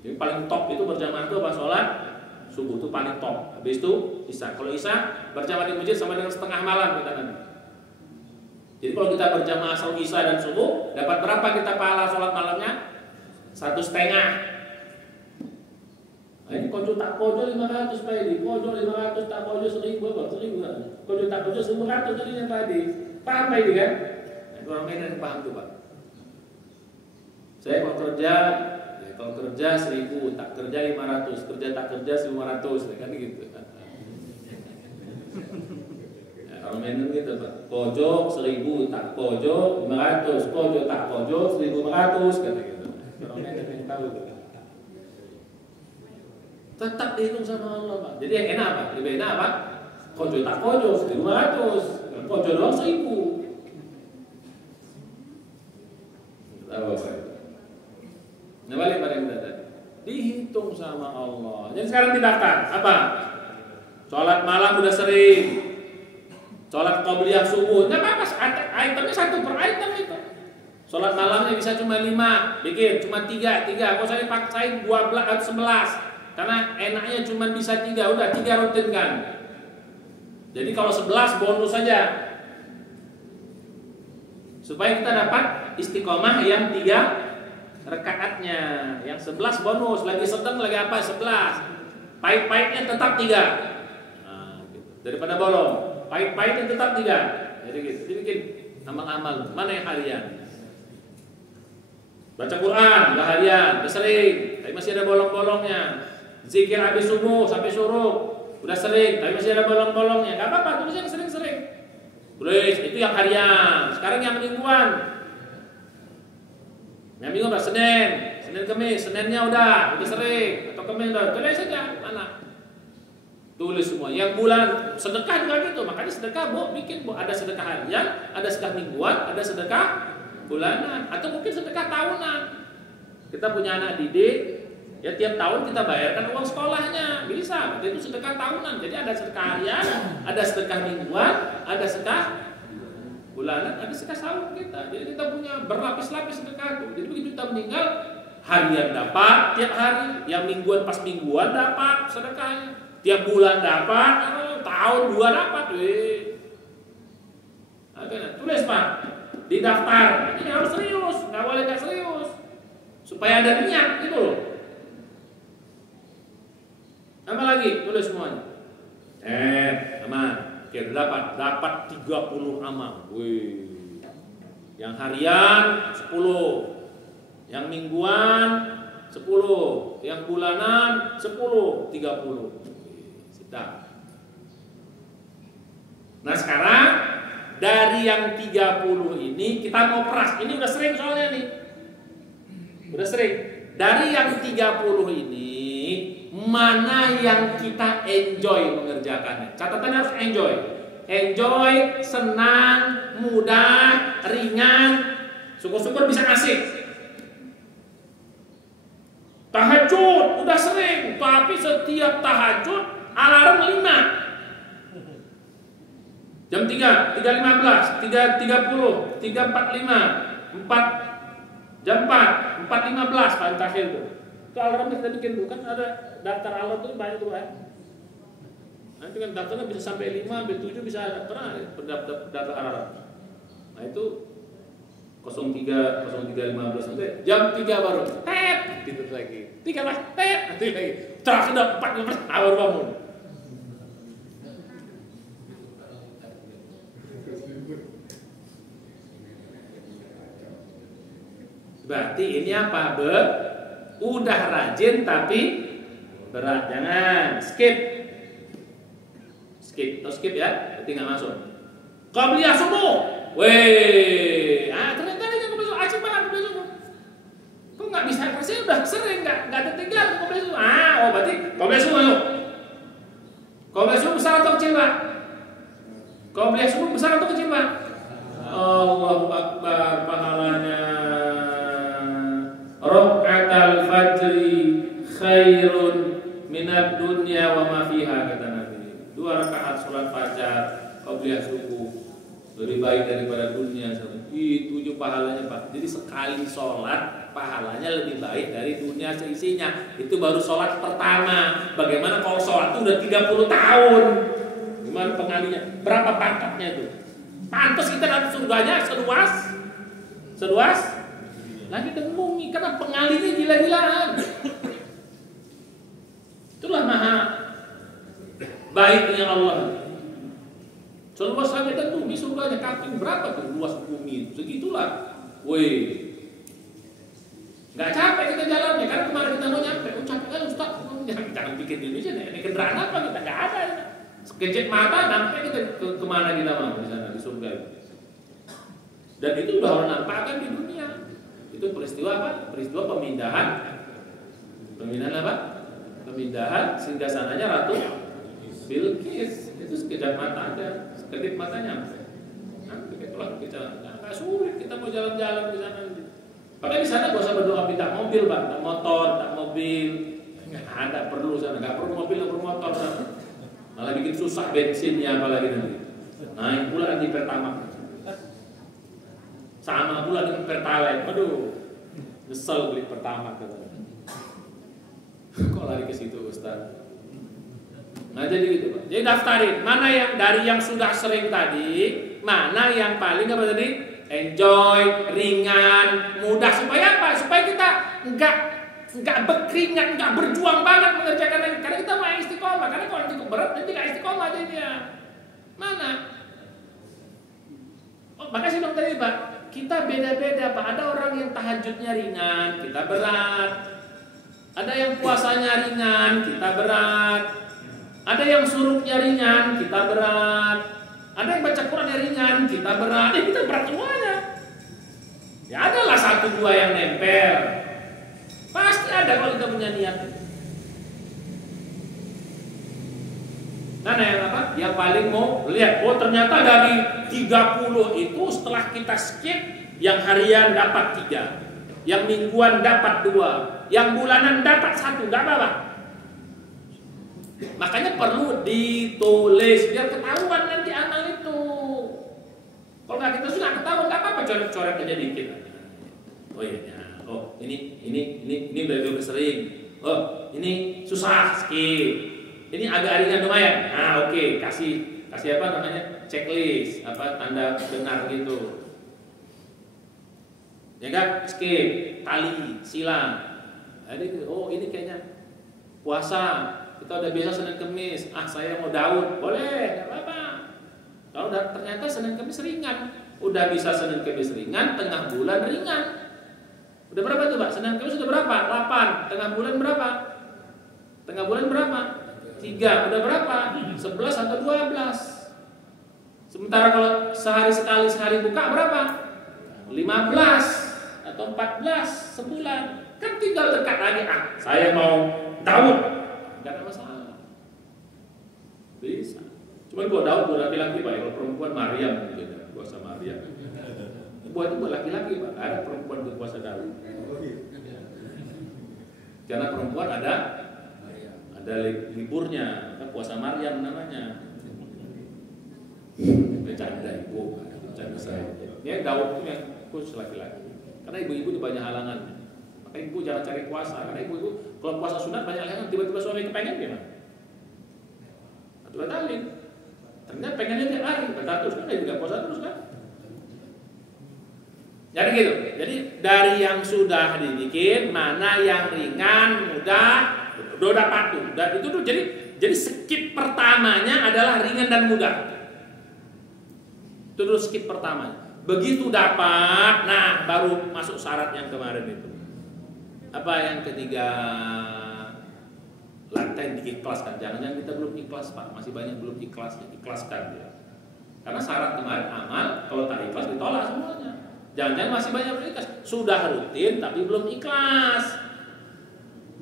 Jadi paling top itu berjamaah itu apa? Sholat subuh itu paling top. Habis itu isya. Kalau isya berjamaah di masjid sama dengan setengah malam kita nanti. Jadi kalau kita berjamaah sholat isya dan subuh, dapat berapa kita pahala sholat malamnya? 1,5. Nah, ini kojo tak kojo 500 Pak Edi. Kojo 500 tak kojo 1.000 apa? 1.000. Kojo tak kojo 1.100 jadinya Pak Edi. Paham Pak Edi kan? Nah, orang Medan paham tuh Pak. Saya kalau kerja 1.000, tak kerja 500, kerja tak kerja 1.500, kan gitu. Nah, orang Medan gitu Pak. Kojo 1.000, tak kojo 500, kojo tak kojo 1.500, kata gitu. Orang Medan yang tahu tuh. Tetap dihitung sama Allah Pak. Jadi yang enak apa? Lebih enak apa? Kojo tak kojo 1.500, kojo doang 1.000. Apa Pak? Nah balik pada yang tadi. Dihitung sama Allah. Jadi sekarang didaftar apa? Sholat malam udah sering. Sholat qobliyah subuh. Nggak apa-apa, itemnya satu per item itu. Sholat malamnya bisa cuma 5, bikin cuma 3. Kalau saya paksain 12 atau 11. Karena enaknya cuma bisa 3, udah 3 rutinkan. Jadi kalau 11 bonus saja. Supaya kita dapat istiqomah yang 3 rakaatnya. Yang 11 bonus, lagi sedang lagi apa 11. Pahit-pahitnya tetap 3. Nah, gitu. Daripada bolong, pahit-pahitnya tetap 3. Jadi gitu. Jadi bikin amal-amal. Mana yang harian? Baca Quran, udah harian, udah sering, tapi masih ada bolong-bolongnya. Zikir habis subuh sampai syuruk, udah sering, tapi masih ada bolong-bolongnya. Gak apa-apa, tulis yang sering-sering. Tulis, itu yang harian. Sekarang yang mingguan. Yang minggu udah Senin Kemis, Seninnya udah sering, atau Kemis udah, tulis saja, mana? Tulis semua. Yang bulan sedekah juga gitu, makanya sedekah bikin ada sedekah harian, ada sedekah mingguan, ada sedekah bulanan, atau mungkin sedekah tahunan. Kita punya anak didik, ya tiap tahun kita bayarkan uang sekolahnya, bisa. Itu sedekah tahunan. Jadi ada sedekah harian, ada sedekah mingguan, ada sedekah bulanan, ada sedekah sahur kita. Jadi kita punya berlapis-lapis sedekah itu. Jadi begitu kita meninggal, harian dapat tiap hari, yang mingguan pas mingguan dapat sedekahnya, tiap bulan dapat, tahun 2 dapat. Tulis Pak, di daftar. Ini harus serius, nggak boleh nggak serius, supaya ada niat gitu loh. Apa lagi? Tulis semuanya. 30 amal. Wih. Yang harian 10, yang mingguan 10, yang bulanan 10, 30. Sedap. Nah sekarang dari yang 30 ini kita mau peras. Ini udah sering soalnya nih. Udah sering. Dari yang 30 ini mana yang kita enjoy mengerjakannya? Catatannya harus enjoy. Enjoy, senang, mudah, ringan. Syukur-syukur bisa asik. Tahajud udah sering, tapi setiap tahajud alarm 5. Jam 3, 3.15, 3.30, 3.45, 4, jam 4, 4.15 paling terakhir tuh. Itu alarm kita bikin tuh, kan ada daftar alarm tuh banyak tuh kan. Nanti kan daftarnya bisa sampai 5, sampai 7 bisa ada, pernah daftar alarm. Nah itu 03, 03.15 sampai jam 3 baru tet, tidur lagi. 3 lah, tet, nanti lagi. Terakhir udah 4.15 baru bangun. Berarti ini apa? Udah rajin tapi berat. Jangan skip. Skip ya. Berarti nggak masuk. Qabliyah subuh. Weh. Ternyata ini nggak masuk. Asik banget qabliyah subuh. Kok nggak bisa? Saya udah sering nggak tertinggal qabliyah subuh. Berarti qabliyah subuh masuk. Qabliyah subuh besar atau kecil Pak? Qabliyah subuh besar atau kecil Pak? Allahu Akbar, pahalanya. Raka'atal fajri khairun minad dunya wa ma fiha, kata Nabi. 2 rakaat salat fajar qabliyah subuh lebih baik daripada dunia. Itu pahalanya Pak. Jadi sekali sholat pahalanya lebih baik dari dunia seisinya. Itu baru sholat pertama. Bagaimana kalau sholat itu udah 30 tahun? Gimana pengalinya? Berapa pangkatnya itu? Pantas kita dapat surganya seluas lagi dengungi karena pengalinya gila-gilaan. Itulah maha baiknya Allah. Seluas langit dan bumi surganya kafir berapa tuh luas bumi? Segitulah. Woi. Enggak capek kita jalannya karena kemarin kita mau nyampe. Capek kan Ustaz. Jangan pikir di Indonesia nih. Ini kendaraan apa kita enggak ada. Sekejap mata sampai kita kemana kita mau di sana di surga. Dan itu udah orang nampakkan di dunia. Itu peristiwa apa? Peristiwa pemindahan apa? Pemindahan singgasananya Ratu Bilqis. Itu sekejap mata ada, sekedip matanya. Nanti itulah kita nggak sulit kita mau jalan-jalan di sana. Pakai di sana gak usah berdoa minta mobil Pak, tak motor, tak mobil. Nggak ada perlu sana, nggak perlu mobil, nggak perlu motor sana. Malah bikin susah bensinnya apalagi nanti. Naik pula di Pertamax. Sama pula dengan Pertalite. Aduh, nyesel beli Pertamax katanya. Kok lari ke situ Ustaz? Nah jadi gitu Pak. Jadi daftarin mana yang dari yang sudah sering tadi, mana yang paling apa tadi? Enjoy, ringan, mudah. Supaya apa? Supaya kita enggak berkeringat, enggak berjuang banget mengerjakan ini. Karena kita mau istiqomah. Karena kalau cukup berat nanti enggak istiqomah jadinya. Mana? Makasih dong tadi Pak. Kita beda-beda Pak. Ada orang yang tahajudnya ringan, kita berat. Ada yang puasanya ringan, kita berat. Ada yang suruknya ringan, kita berat. Ada yang baca Qurannya ringan, kita berat. Kita berat semuanya. Ya adalah 1-2 yang nempel. Pasti ada kalau kita punya niat. Mana yang apa? Yang paling mau lihat. Oh ternyata dari 30 itu setelah kita skip, yang harian dapat 3, yang mingguan dapat 2, yang bulanan dapat 1, nggak apa-apa. Makanya perlu ditulis biar ketahuan nanti amal itu. Kalau nggak kita sudah ketahuan, nggak apa-apa coret-coret aja dikit. Oh iya, oh ini udah sering. Oh ini susah skip. Ini agak ringan lumayan. Nah oke, kasih apa namanya checklist, apa tanda benar gitu. Ya kan skip, tali, silang. Jadi oh ini kayaknya puasa. Kita udah biasa Senin Kemis, saya mau Daud, boleh, nggak apa-apa. Kalau ternyata Senin Kamis ringan, udah bisa Senin Kamis ringan, tengah bulan ringan. Udah berapa tuh Pak? Senin Kamis sudah berapa? 8. Tengah bulan berapa? Tengah bulan berapa? 3. Udah berapa? 11 atau 12. Sementara kalau sehari buka berapa? 15 atau 14 sebulan. Kan tinggal dekat lagi. Saya mau Daud. Enggak ada masalah. Bisa. Cuman kalau Daud buat laki-laki Pak, kalau perempuan Maryam mungkin ya, puasa Maryam. Buat itu buat laki-laki Pak, ada perempuan berpuasa Daud. Karena perempuan ada liburnya, puasa Maryam namanya. Bercanda ibu, bercanda saya. Ya Daud itu yang khusus laki-laki. Karena ibu-ibu itu banyak halangan. Maka ibu jangan cari puasa. Karena ibu-ibu kalau puasa sunat banyak halangan. Tiba-tiba suami kepengen gimana? Atau batalin. Ternyata pengennya tiap hari, batal terus kan? Dia juga puasa terus kan? Jadi gitu. Jadi dari yang sudah dibikin, mana yang ringan, mudah, udah patuh. Dan itu tuh jadi skip pertamanya adalah ringan dan mudah. Itu dulu skip pertama. Begitu dapat, nah baru masuk syarat yang kemarin itu. Apa yang ketiga? Lantai diikhlaskan. Jangan-jangan kita belum ikhlas Pak. Masih banyak belum ikhlas. Ikhlaskan ya. Karena syarat kemarin amal, kalau tak ikhlas ditolak semuanya. Jangan-jangan masih banyak belum ikhlas. Sudah rutin tapi belum ikhlas.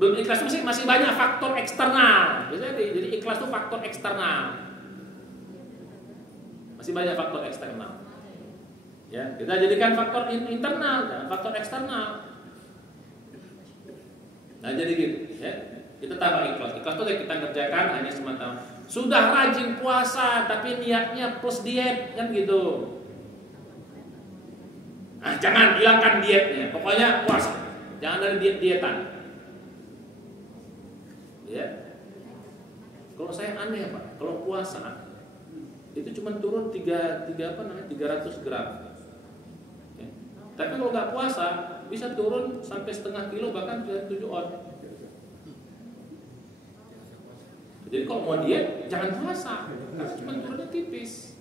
Belum ikhlas itu masih banyak faktor eksternal. Jadi ikhlas itu faktor eksternal. Masih banyak faktor eksternal. Ya, kita jadikan faktor internal dan faktor eksternal. Nah, jadi gitu, ya. Kita tambah ikhlas. Ikhlas itu kita kerjakan hanya semata sudah rajin puasa tapi niatnya plus diet kan gitu. Nah, jangan hilangkan dietnya. Pokoknya puasa. Jangan ada diet-dietan. Ya. Kalau saya aneh Pak, kalau puasa itu cuma turun 300 gram. Ya. Tapi kalau nggak puasa bisa turun sampai setengah kilo bahkan 7 on. Jadi kalau mau diet jangan puasa, karena cuma turunnya tipis.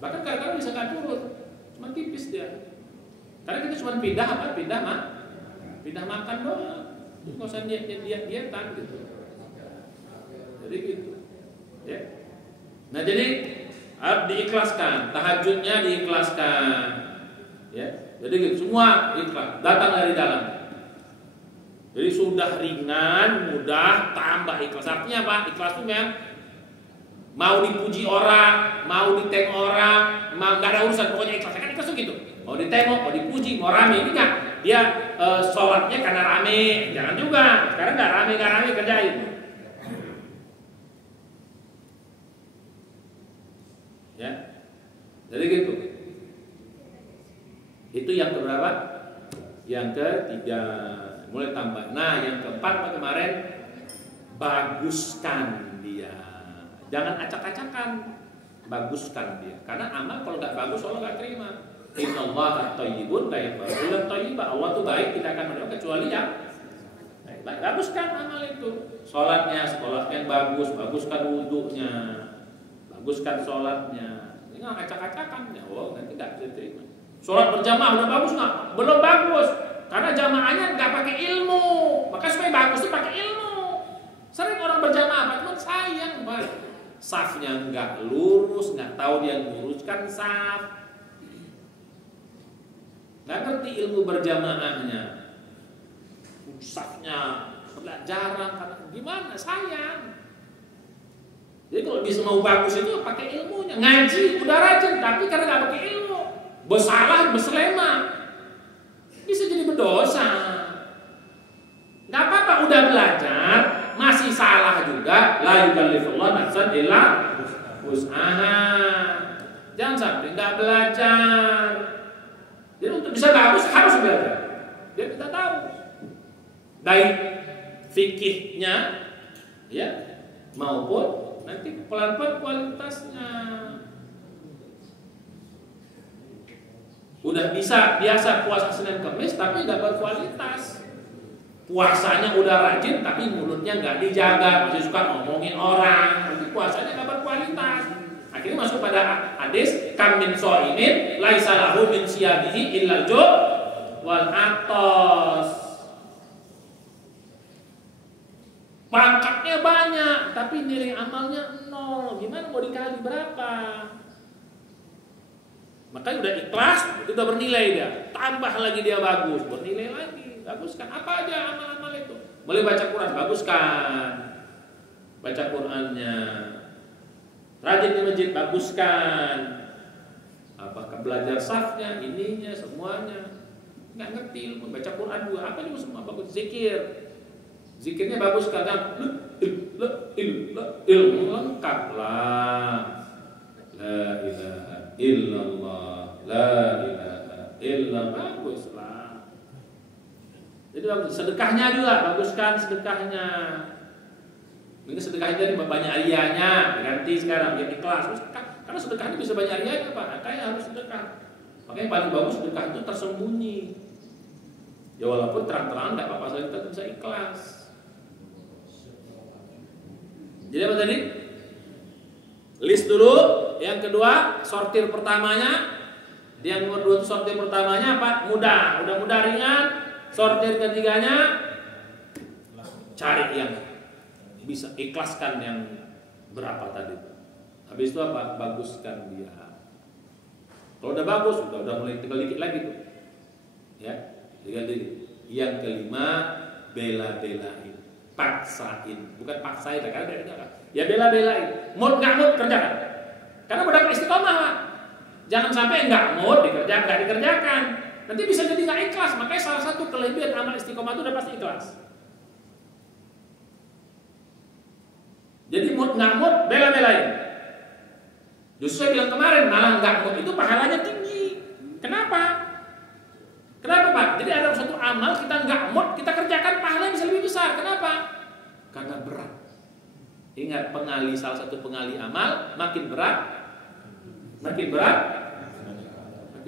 Bahkan kadang-kadang bisa nggak turun, cuma tipis dia. Karena kita cuma pindah makan doang, nggak usah dietan gitu. Jadi gitu, ya. Nah jadi harus diikhlaskan, tahajudnya diikhlaskan, ya. Jadi gitu, semua ikhlas, datang dari dalam. Jadi sudah ringan, mudah, tambah ikhlas. Artinya apa? Ikhlas itu memang mau dipuji orang, mau ditengok orang, mau nggak ada urusan, pokoknya ikhlas. Kan ikhlas itu gitu. Mau ditengok, mau dipuji, mau rame, ini nggak? Dia sholatnya karena rame, jangan juga. Sekarang nggak rame kerjain. Ya, jadi gitu. Itu yang keberapa? Yang ketiga. Mulai tambah. Nah, yang keempat Pak kemarin baguskan dia. Jangan acak-acakan. Baguskan dia. Karena amal kalau nggak bagus Allah nggak terima. Innallaha thayyibun la yaqbalu illa thayyiban. Allah tuh baik, tidak akan menerima kecuali yang baik. Baguskan amal itu. Salatnya yang bagus, baguskan wudunya. Baguskan salatnya. Ini nggak acak-acakan. Ya Allah nanti nggak bisa terima. Salat berjamaah udah bagus nggak? Belum bagus. Karena jamaahnya nggak pakai ilmu, maka supaya bagus itu pakai ilmu. Sering orang berjamaah, Pak, cuma sayang, Pak. Safnya nggak lurus, nggak tahu dia luruskan saf, nggak ngerti ilmu berjamaahnya. Safnya jarang, gimana? Sayang. Jadi kalau bisa mau bagus itu pakai ilmunya. Ngaji udah rajin, tapi karena nggak pakai ilmu, bersalah, berselema. Bisa jadi berdosa. Gak apa-apa udah belajar masih salah juga. La yukallifullahu nafsan illa wus'aha. Jangan sampai gak belajar. Jadi untuk bisa bagus harus belajar. Biar kita tahu baik fikihnya ya maupun nanti pelan-pelan kualitasnya. Udah biasa puasa Senin Kamis tapi nggak berkualitas. Puasanya udah rajin tapi mulutnya nggak dijaga, masih suka ngomongin orang. Nanti puasanya nggak berkualitas. Akhirnya masuk pada hadis kam min shaimin laisa lahu min siyabihi illal ju' wal atos. Pangkatnya banyak tapi nilai amalnya 0. Gimana mau dikali berapa? Makanya udah ikhlas, itu udah bernilai dia. Tambah lagi dia bagus, bernilai lagi. Baguskan apa aja amal-amal itu. Boleh baca Quran, baguskan. Baca Qurannya. Rajin di masjid, baguskan. Apakah belajar safnya, ininya, semuanya. Nggak ngerti ilmu, baca Quran juga. Apa juga semua bagus. Zikir. Zikirnya bagus kadang ilmu lengkap lah. La ilaha illallah, la ilaha illallah, bagus lah. Jadi sedekahnya juga baguskan sedekahnya. Mungkin sedekahnya dari banyak rianya, ganti sekarang biar ikhlas. Karena sedekahnya bisa banyak rianya Pak, makanya harus sedekah. Makanya paling bagus sedekah itu tersembunyi. Ya walaupun terang-terangan nggak apa-apa, saya tetap bisa ikhlas. Jadi apa tadi? List dulu. Yang kedua, sortir pertamanya. Yang nomor 2 itu sortir pertamanya apa? Mudah. Udah mudah ringan. Sortir ketiganya, cari yang bisa ikhlaskan yang berapa tadi. Habis itu apa? Baguskan dia. Kalau udah bagus, udah mulai tinggal dikit lagi tuh. Ya, tinggal dikit. Yang kelima, bela-belain. Paksain, bukan paksain, karena dia enggak. Ya bela-belain. Mood nggak mood kerjakan. Karena udah istiqomah, Pak. Jangan sampai nggak mood dikerjakan, nggak dikerjakan. Nanti bisa jadi nggak ikhlas. Makanya salah satu kelebihan amal istiqomah itu udah pasti ikhlas. Jadi mood nggak mood, bela-belain. Justru saya bilang kemarin malah nggak mood itu pahalanya tinggi. Kenapa? Kenapa Pak? Jadi ada satu amal kita nggak mood, kita kerjakan pahalanya bisa lebih besar. Kenapa? Karena berat. Ingat salah satu pengali amal makin berat, makin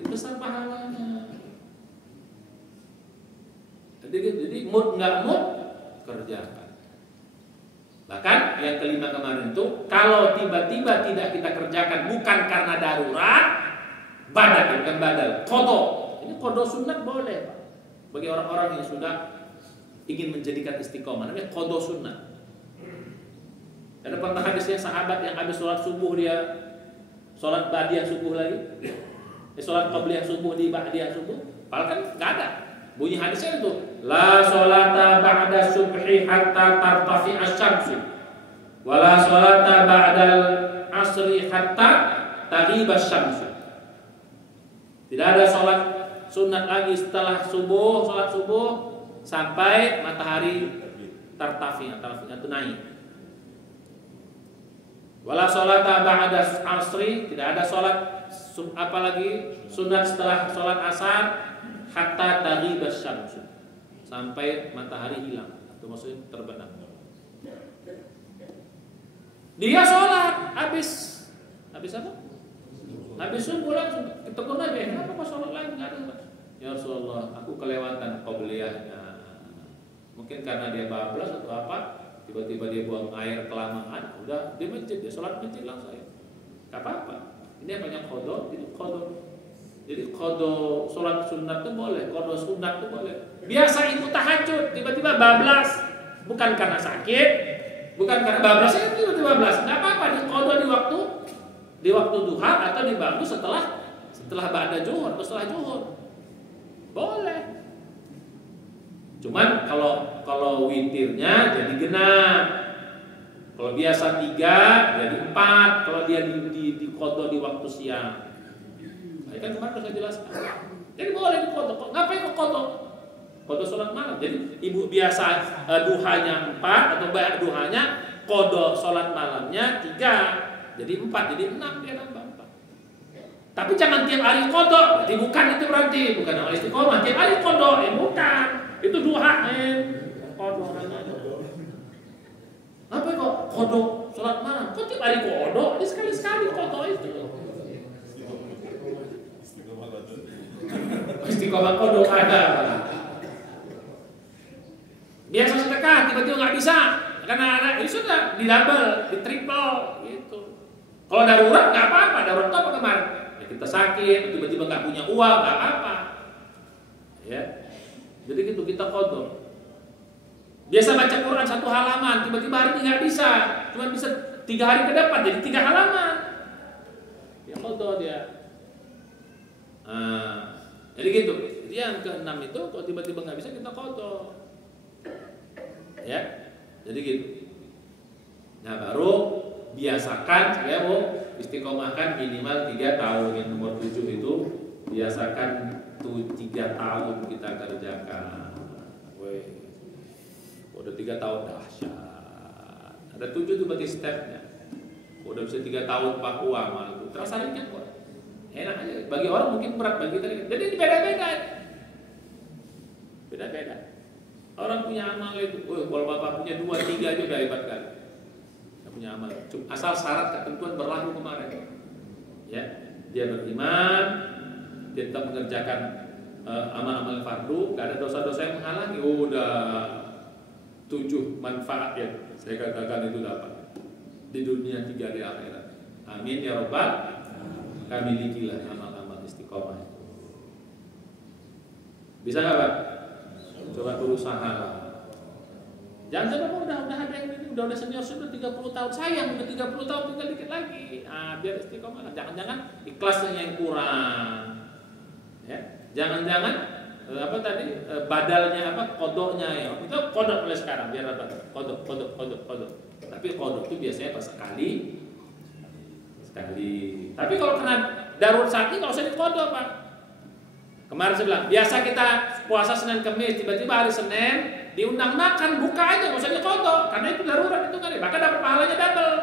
besar pahalanya. Jadi mood nggak mood kerjakan. Bahkan yang kelima kemarin itu kalau tiba-tiba tidak kita kerjakan bukan karena darurat, badal bukan badal, qada. Ini qada sunat boleh Pak. Bagi orang-orang yang sudah ingin menjadikan istiqomah, namanya qada sunat. Ada pernah hadisnya sahabat yang habis sholat subuh dia sholat ba'diyah subuh lagi, sholat qabliyah subuh di ba'diyah subuh, padahal kan nggak ada. Bunyi hadisnya itu la sholata ba'da subhi hatta tartafi asy-syamsu wa la sholata ba'dal asri hatta taghiba asy-syamsu. Tidak ada sholat sunat lagi setelah subuh, sholat subuh sampai matahari tartafi itu naik. Wala sholata ba'da asri, tidak ada sholat apalagi sunat setelah sholat asar hatta taghiba asy-syamsu, sampai matahari hilang atau maksudnya terbenam. Dia sholat habis apa? Habis subuh langsung ketemu Nabi, kenapa kau sholat lagi? Nggak ada. Ya Rasulullah, aku kelewatan qabliyahnya. Mungkin karena dia bablas atau apa, tiba-tiba dia buang air kelamaan, udah dia masjid, dia sholat masjid langsung. Gak apa-apa. Ini yang banyak qada, itu qada. Jadi qada sholat sunat itu boleh, qada sunat itu boleh. Biasa ibu tahajud, tiba-tiba bablas, bukan karena sakit, bukan karena bablas, itu tiba-tiba bablas. Gak apa-apa, di qada di waktu duha atau dibangun setelah ba'da zuhur atau setelah zuhur. Boleh. Cuman kalau witirnya jadi genap. Kalau biasa 3 jadi 4 kalau dia di qada di waktu siang. Nah, kan kemarin sudah saya jelaskan. Jadi boleh di qada. Ngapain ke qada? Qada sholat malam. Jadi ibu biasa duhanya 4 atau duhanya qada sholat malamnya 3. Jadi 4, jadi 6 dia nambah 4. Tapi jangan tiap hari qada. Berarti bukan amal istiqomah. Tiap hari qada, bukan. Itu duha qada namanya. Apa kok qada salat malam? Kok tiap hari qada? Ini sekali-sekali qada itu. Istiqomah qada ada. Biasa sedekah tiba-tiba enggak bisa. Karena ada ini sudah di double, di triple gitu. Kalau darurat nggak apa-apa, darurat apa kemarin? Ya kita sakit, tiba-tiba nggak punya uang, nggak apa-apa. Ya, jadi gitu kita qadha. Biasa baca Quran 1 halaman, tiba-tiba hari ini nggak bisa, cuma bisa 3 hari ke depan, jadi 3 halaman. Ya qadha dia. Jadi gitu. Jadi yang ke-6 itu kalau tiba-tiba nggak bisa kita qadha. Ya, jadi gitu. Nah baru biasakan, saya mau istiqomahkan minimal 3 tahun. Yang nomor 7 itu biasakan 3 tahun kita kerjakan. Udah 3 tahun dahsyat. Ada 7 itu berarti stepnya. Udah bisa 3 tahun paku amal itu terasa ringan kok. Enak aja. Bagi orang mungkin berat, bagi kita. Jadi ini beda-beda. Beda-beda. Orang punya amal itu, kalau bapak punya 2, 3 aja udah hebat kan. Gak punya amal. Asal syarat ketentuan berlaku kemarin. Ya, dia beriman, dia tetap mengerjakan amal-amal fardu, gak ada dosa-dosa yang menghalangi. Udah 7 manfaat yang saya katakan itu dapat di dunia, 3 di akhirat. Amin ya rabbal. Kami milikilah amal-amal istiqomah itu. Bisa nggak Pak? Coba berusaha. Jangan sampai udah ada yang ini, udah senior sudah 30 tahun, sayang udah 30 tahun tinggal dikit lagi. Biar istiqomah. Jangan-jangan ikhlasnya yang kurang. Ya, jangan-jangan badalnya qodoknya ya. Kita kodok mulai sekarang biar apa? Kodok. Tapi kodok itu biasanya pas sekali. Tapi kalau kena darurat saat ini nggak usah dikodok Pak. Kemarin saya bilang biasa kita puasa Senin Kamis, tiba-tiba hari Senin diundang makan, buka aja, nggak usah dikodok karena itu darurat itu kan. Bahkan dapat pahalanya double.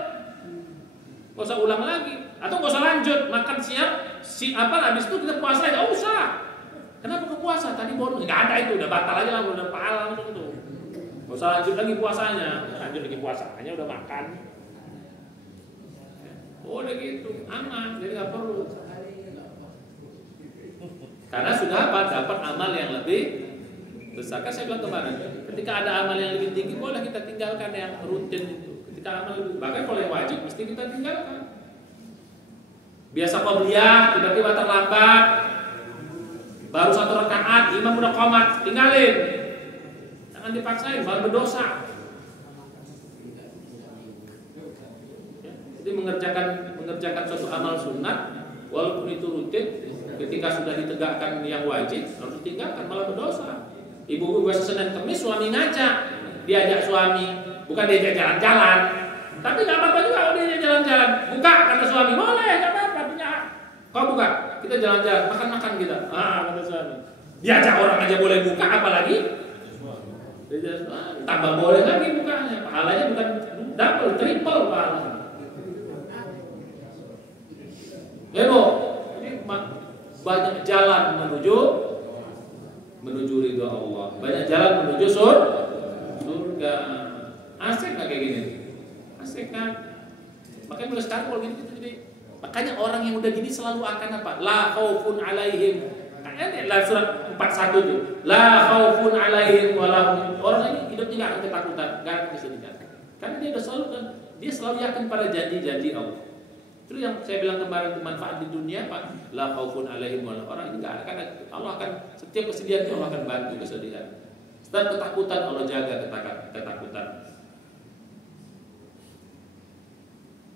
Nggak usah ulang lagi atau nggak usah lanjut makan siap habis itu kita puasa aja. Oh usah. Kenapa ke puasa? Tadi baru nggak ada itu, udah batal aja lah, udah pahala langsung itu. Nggak usah lanjut lagi puasanya, udah makan. Udah gitu, aman, jadi nggak perlu. Karena sudah dapat amal yang lebih besar. Kan saya bilang kemarin, ketika ada amal yang lebih tinggi, boleh kita tinggalkan yang rutin itu. Ketika amal lebih, bahkan kalau yang wajib mesti kita tinggalkan. Biasa qobliyah, tiba-tiba terlambat. Baru 1 rakaat, imam udah qomat, tinggalin. Jangan dipaksain, baru berdosa. Jadi mengerjakan suatu amal sunat, walaupun itu rutin, ketika sudah ditegakkan yang wajib harus ditinggalkan, malah berdosa. Ibu biasa Senin Kamis suami ngajak, diajak suami, bukan diajak jalan-jalan. Tapi nggak apa-apa juga kalau diajak jalan-jalan. Buka karena suami boleh, nggak apa-apa punya. Kau buka, kita jalan-jalan, makan-makan kita. Kata suami. Diajak orang aja boleh buka, apalagi tambah boleh lagi bukanya. Pahalanya bukan double, triple pahalanya. Ini banyak jalan menuju ridha Allah. Banyak jalan menuju surga. Asik nggak kayak gini? Asik kan? Makanya mulai sekarang kalau gini jadi. Makanya orang yang udah gini selalu akan apa? La khaufun alaihim. Kayaknya lah surat 41 tuh. La khaufun alaihim walahum. Orang ini hidupnya nggak akan ketakutan, nggak akan kesedihan. Karena dia selalu yakin pada janji-janji Allah. Itu yang saya bilang kemarin, manfaat di dunia Pak, la khaufun alaihim wala orang ini enggak akan, Allah akan setiap kesedihan Allah akan bantu kesedihan. Setiap ketakutan Allah jaga ketakutan.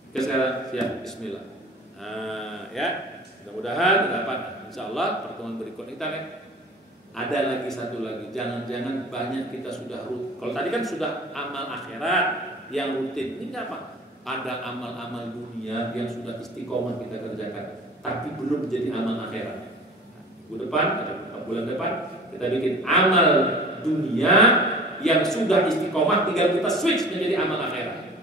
Oke sekarang siap, bismillah. Ya, mudah-mudahan dapat insyaallah pertemuan berikut kita nih. Ada lagi satu lagi, jangan-jangan banyak kita sudah rutin. Kalau tadi kan sudah amal akhirat yang rutin. Ini apa? Ada amal-amal dunia yang sudah istiqomah kita kerjakan, tapi belum jadi amal akhirat. Bulan depan kita bikin amal dunia yang sudah istiqomah, tinggal kita switch menjadi amal akhirat.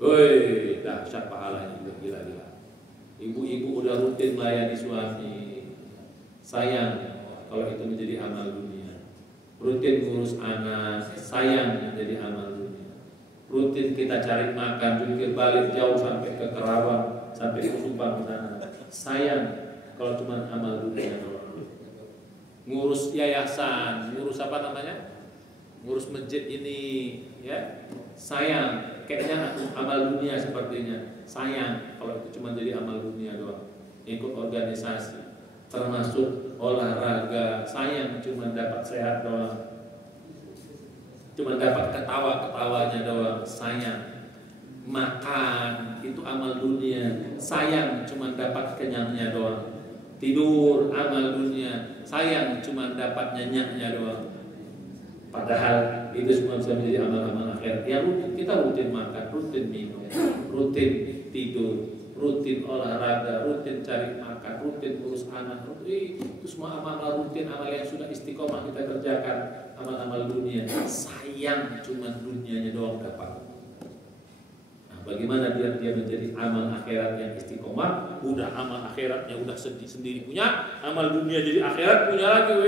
Woi, dahsyat pahalanya, gila-gila. Ibu-ibu udah rutin melayani suami, sayang kalau itu menjadi amal dunia. Rutin ngurus anak, sayang menjadi amal dunia. Rutin kita cari makan, jungkir balik jauh sampai ke Kerawang, sampai ke Subang sana. Sayang kalau cuma amal dunia. Ngurus yayasan, ngurus apa namanya? Ngurus masjid ini, ya. Sayang kayaknya amal dunia sepertinya. Sayang kalau itu cuma jadi amal dunia doang. Ikut organisasi, termasuk olahraga, sayang cuma dapat sehat doang. Cuma dapat ketawa-ketawanya doang, sayang. Makan itu amal dunia, sayang cuma dapat kenyangnya doang. Tidur amal dunia, sayang cuma dapat nyenyaknya doang. Padahal itu semua bisa menjadi amal-amal akhirat. Ya kita rutin makan, rutin minum, rutin tidur, rutin olahraga, rutin cari makan, rutin urus anak, itu semua amal rutin, amal yang sudah istiqomah kita kerjakan, amal-amal dunia. Sayang cuma dunianya doang dapat. Bagaimana dia menjadi amal akhirat yang istiqomah? Udah amal akhiratnya udah sendiri punya, amal dunia jadi akhirat punya lagi.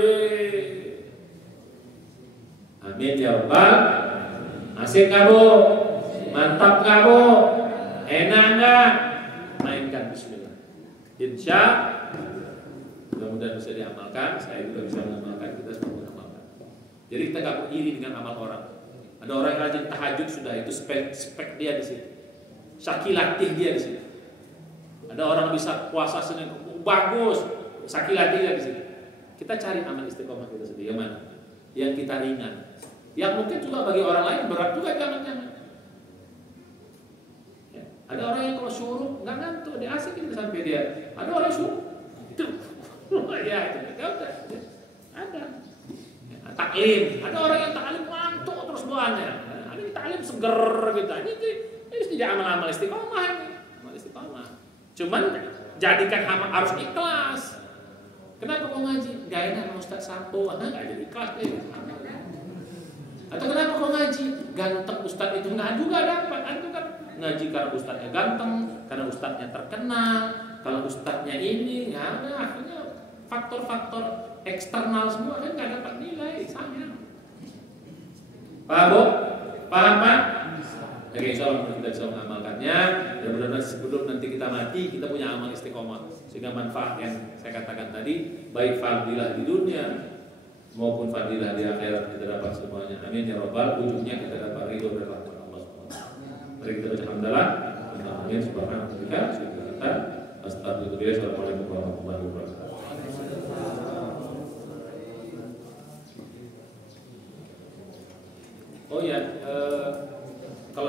Amin ya Rabbal. Asik kamu? Mantap kamu? Enak enggak? Mainkan bismillah. Insya mudah-mudahan bisa diamalkan. Saya juga bisa mengamalkan, kita semua mengamalkan. Jadi kita gak iri dengan amal orang. Ada orang yang rajin tahajud, sudah itu spek dia di sini. Sakilatih dia di sini. Ada orang bisa puasa Senin, bagus, sakilatih dia di sini. Kita cari amal istiqomah kita sendiri. Yang mana? Yang kita ringan. Yang mungkin juga bagi orang lain berat juga jangan-jangan. Ya. Ada orang yang kalau suruh nggak ngantuk, dia asik itu sampai dia. Ada orang yang suruh itu, ya itu udah. Ada. Ya, taklim. Ada orang yang taklim ngantuk terus bawaannya. Ada yang taklim seger gitu. Ini tidak amal-amal istiqomah ini. Amal istiqomah. Cuman jadikan harus ikhlas. Kenapa kau ngaji? Gak enak sama Ustaz Sambo, nggak jadi ikhlas deh. Atau kenapa kau ngaji? Ganteng Ustaz itu nggak juga dapat. Itu kan ngaji karena Ustaznya ganteng, karena Ustaznya terkenal, kalau Ustaznya ini, ya akhirnya faktor-faktor eksternal semua kan nggak dapat nilai, sayang. Paham Bu? Paham Pak? Oke, insyaallah kita bisa mengamalkannya. Dan mudah-mudahan sebelum nanti kita mati, kita punya amal istiqomah. Sehingga manfaat yang saya katakan tadi, baik fadilah di dunia maupun fadilah di akhirat kita dapat semuanya. Amin ya Rabbal. Ujungnya kita dapat ridho dan rahmat Allah SWT. Mari kita baca hamdalah. Amin. Subhanallah. Astagfirullah. Assalamualaikum warahmatullahi wabarakatuh.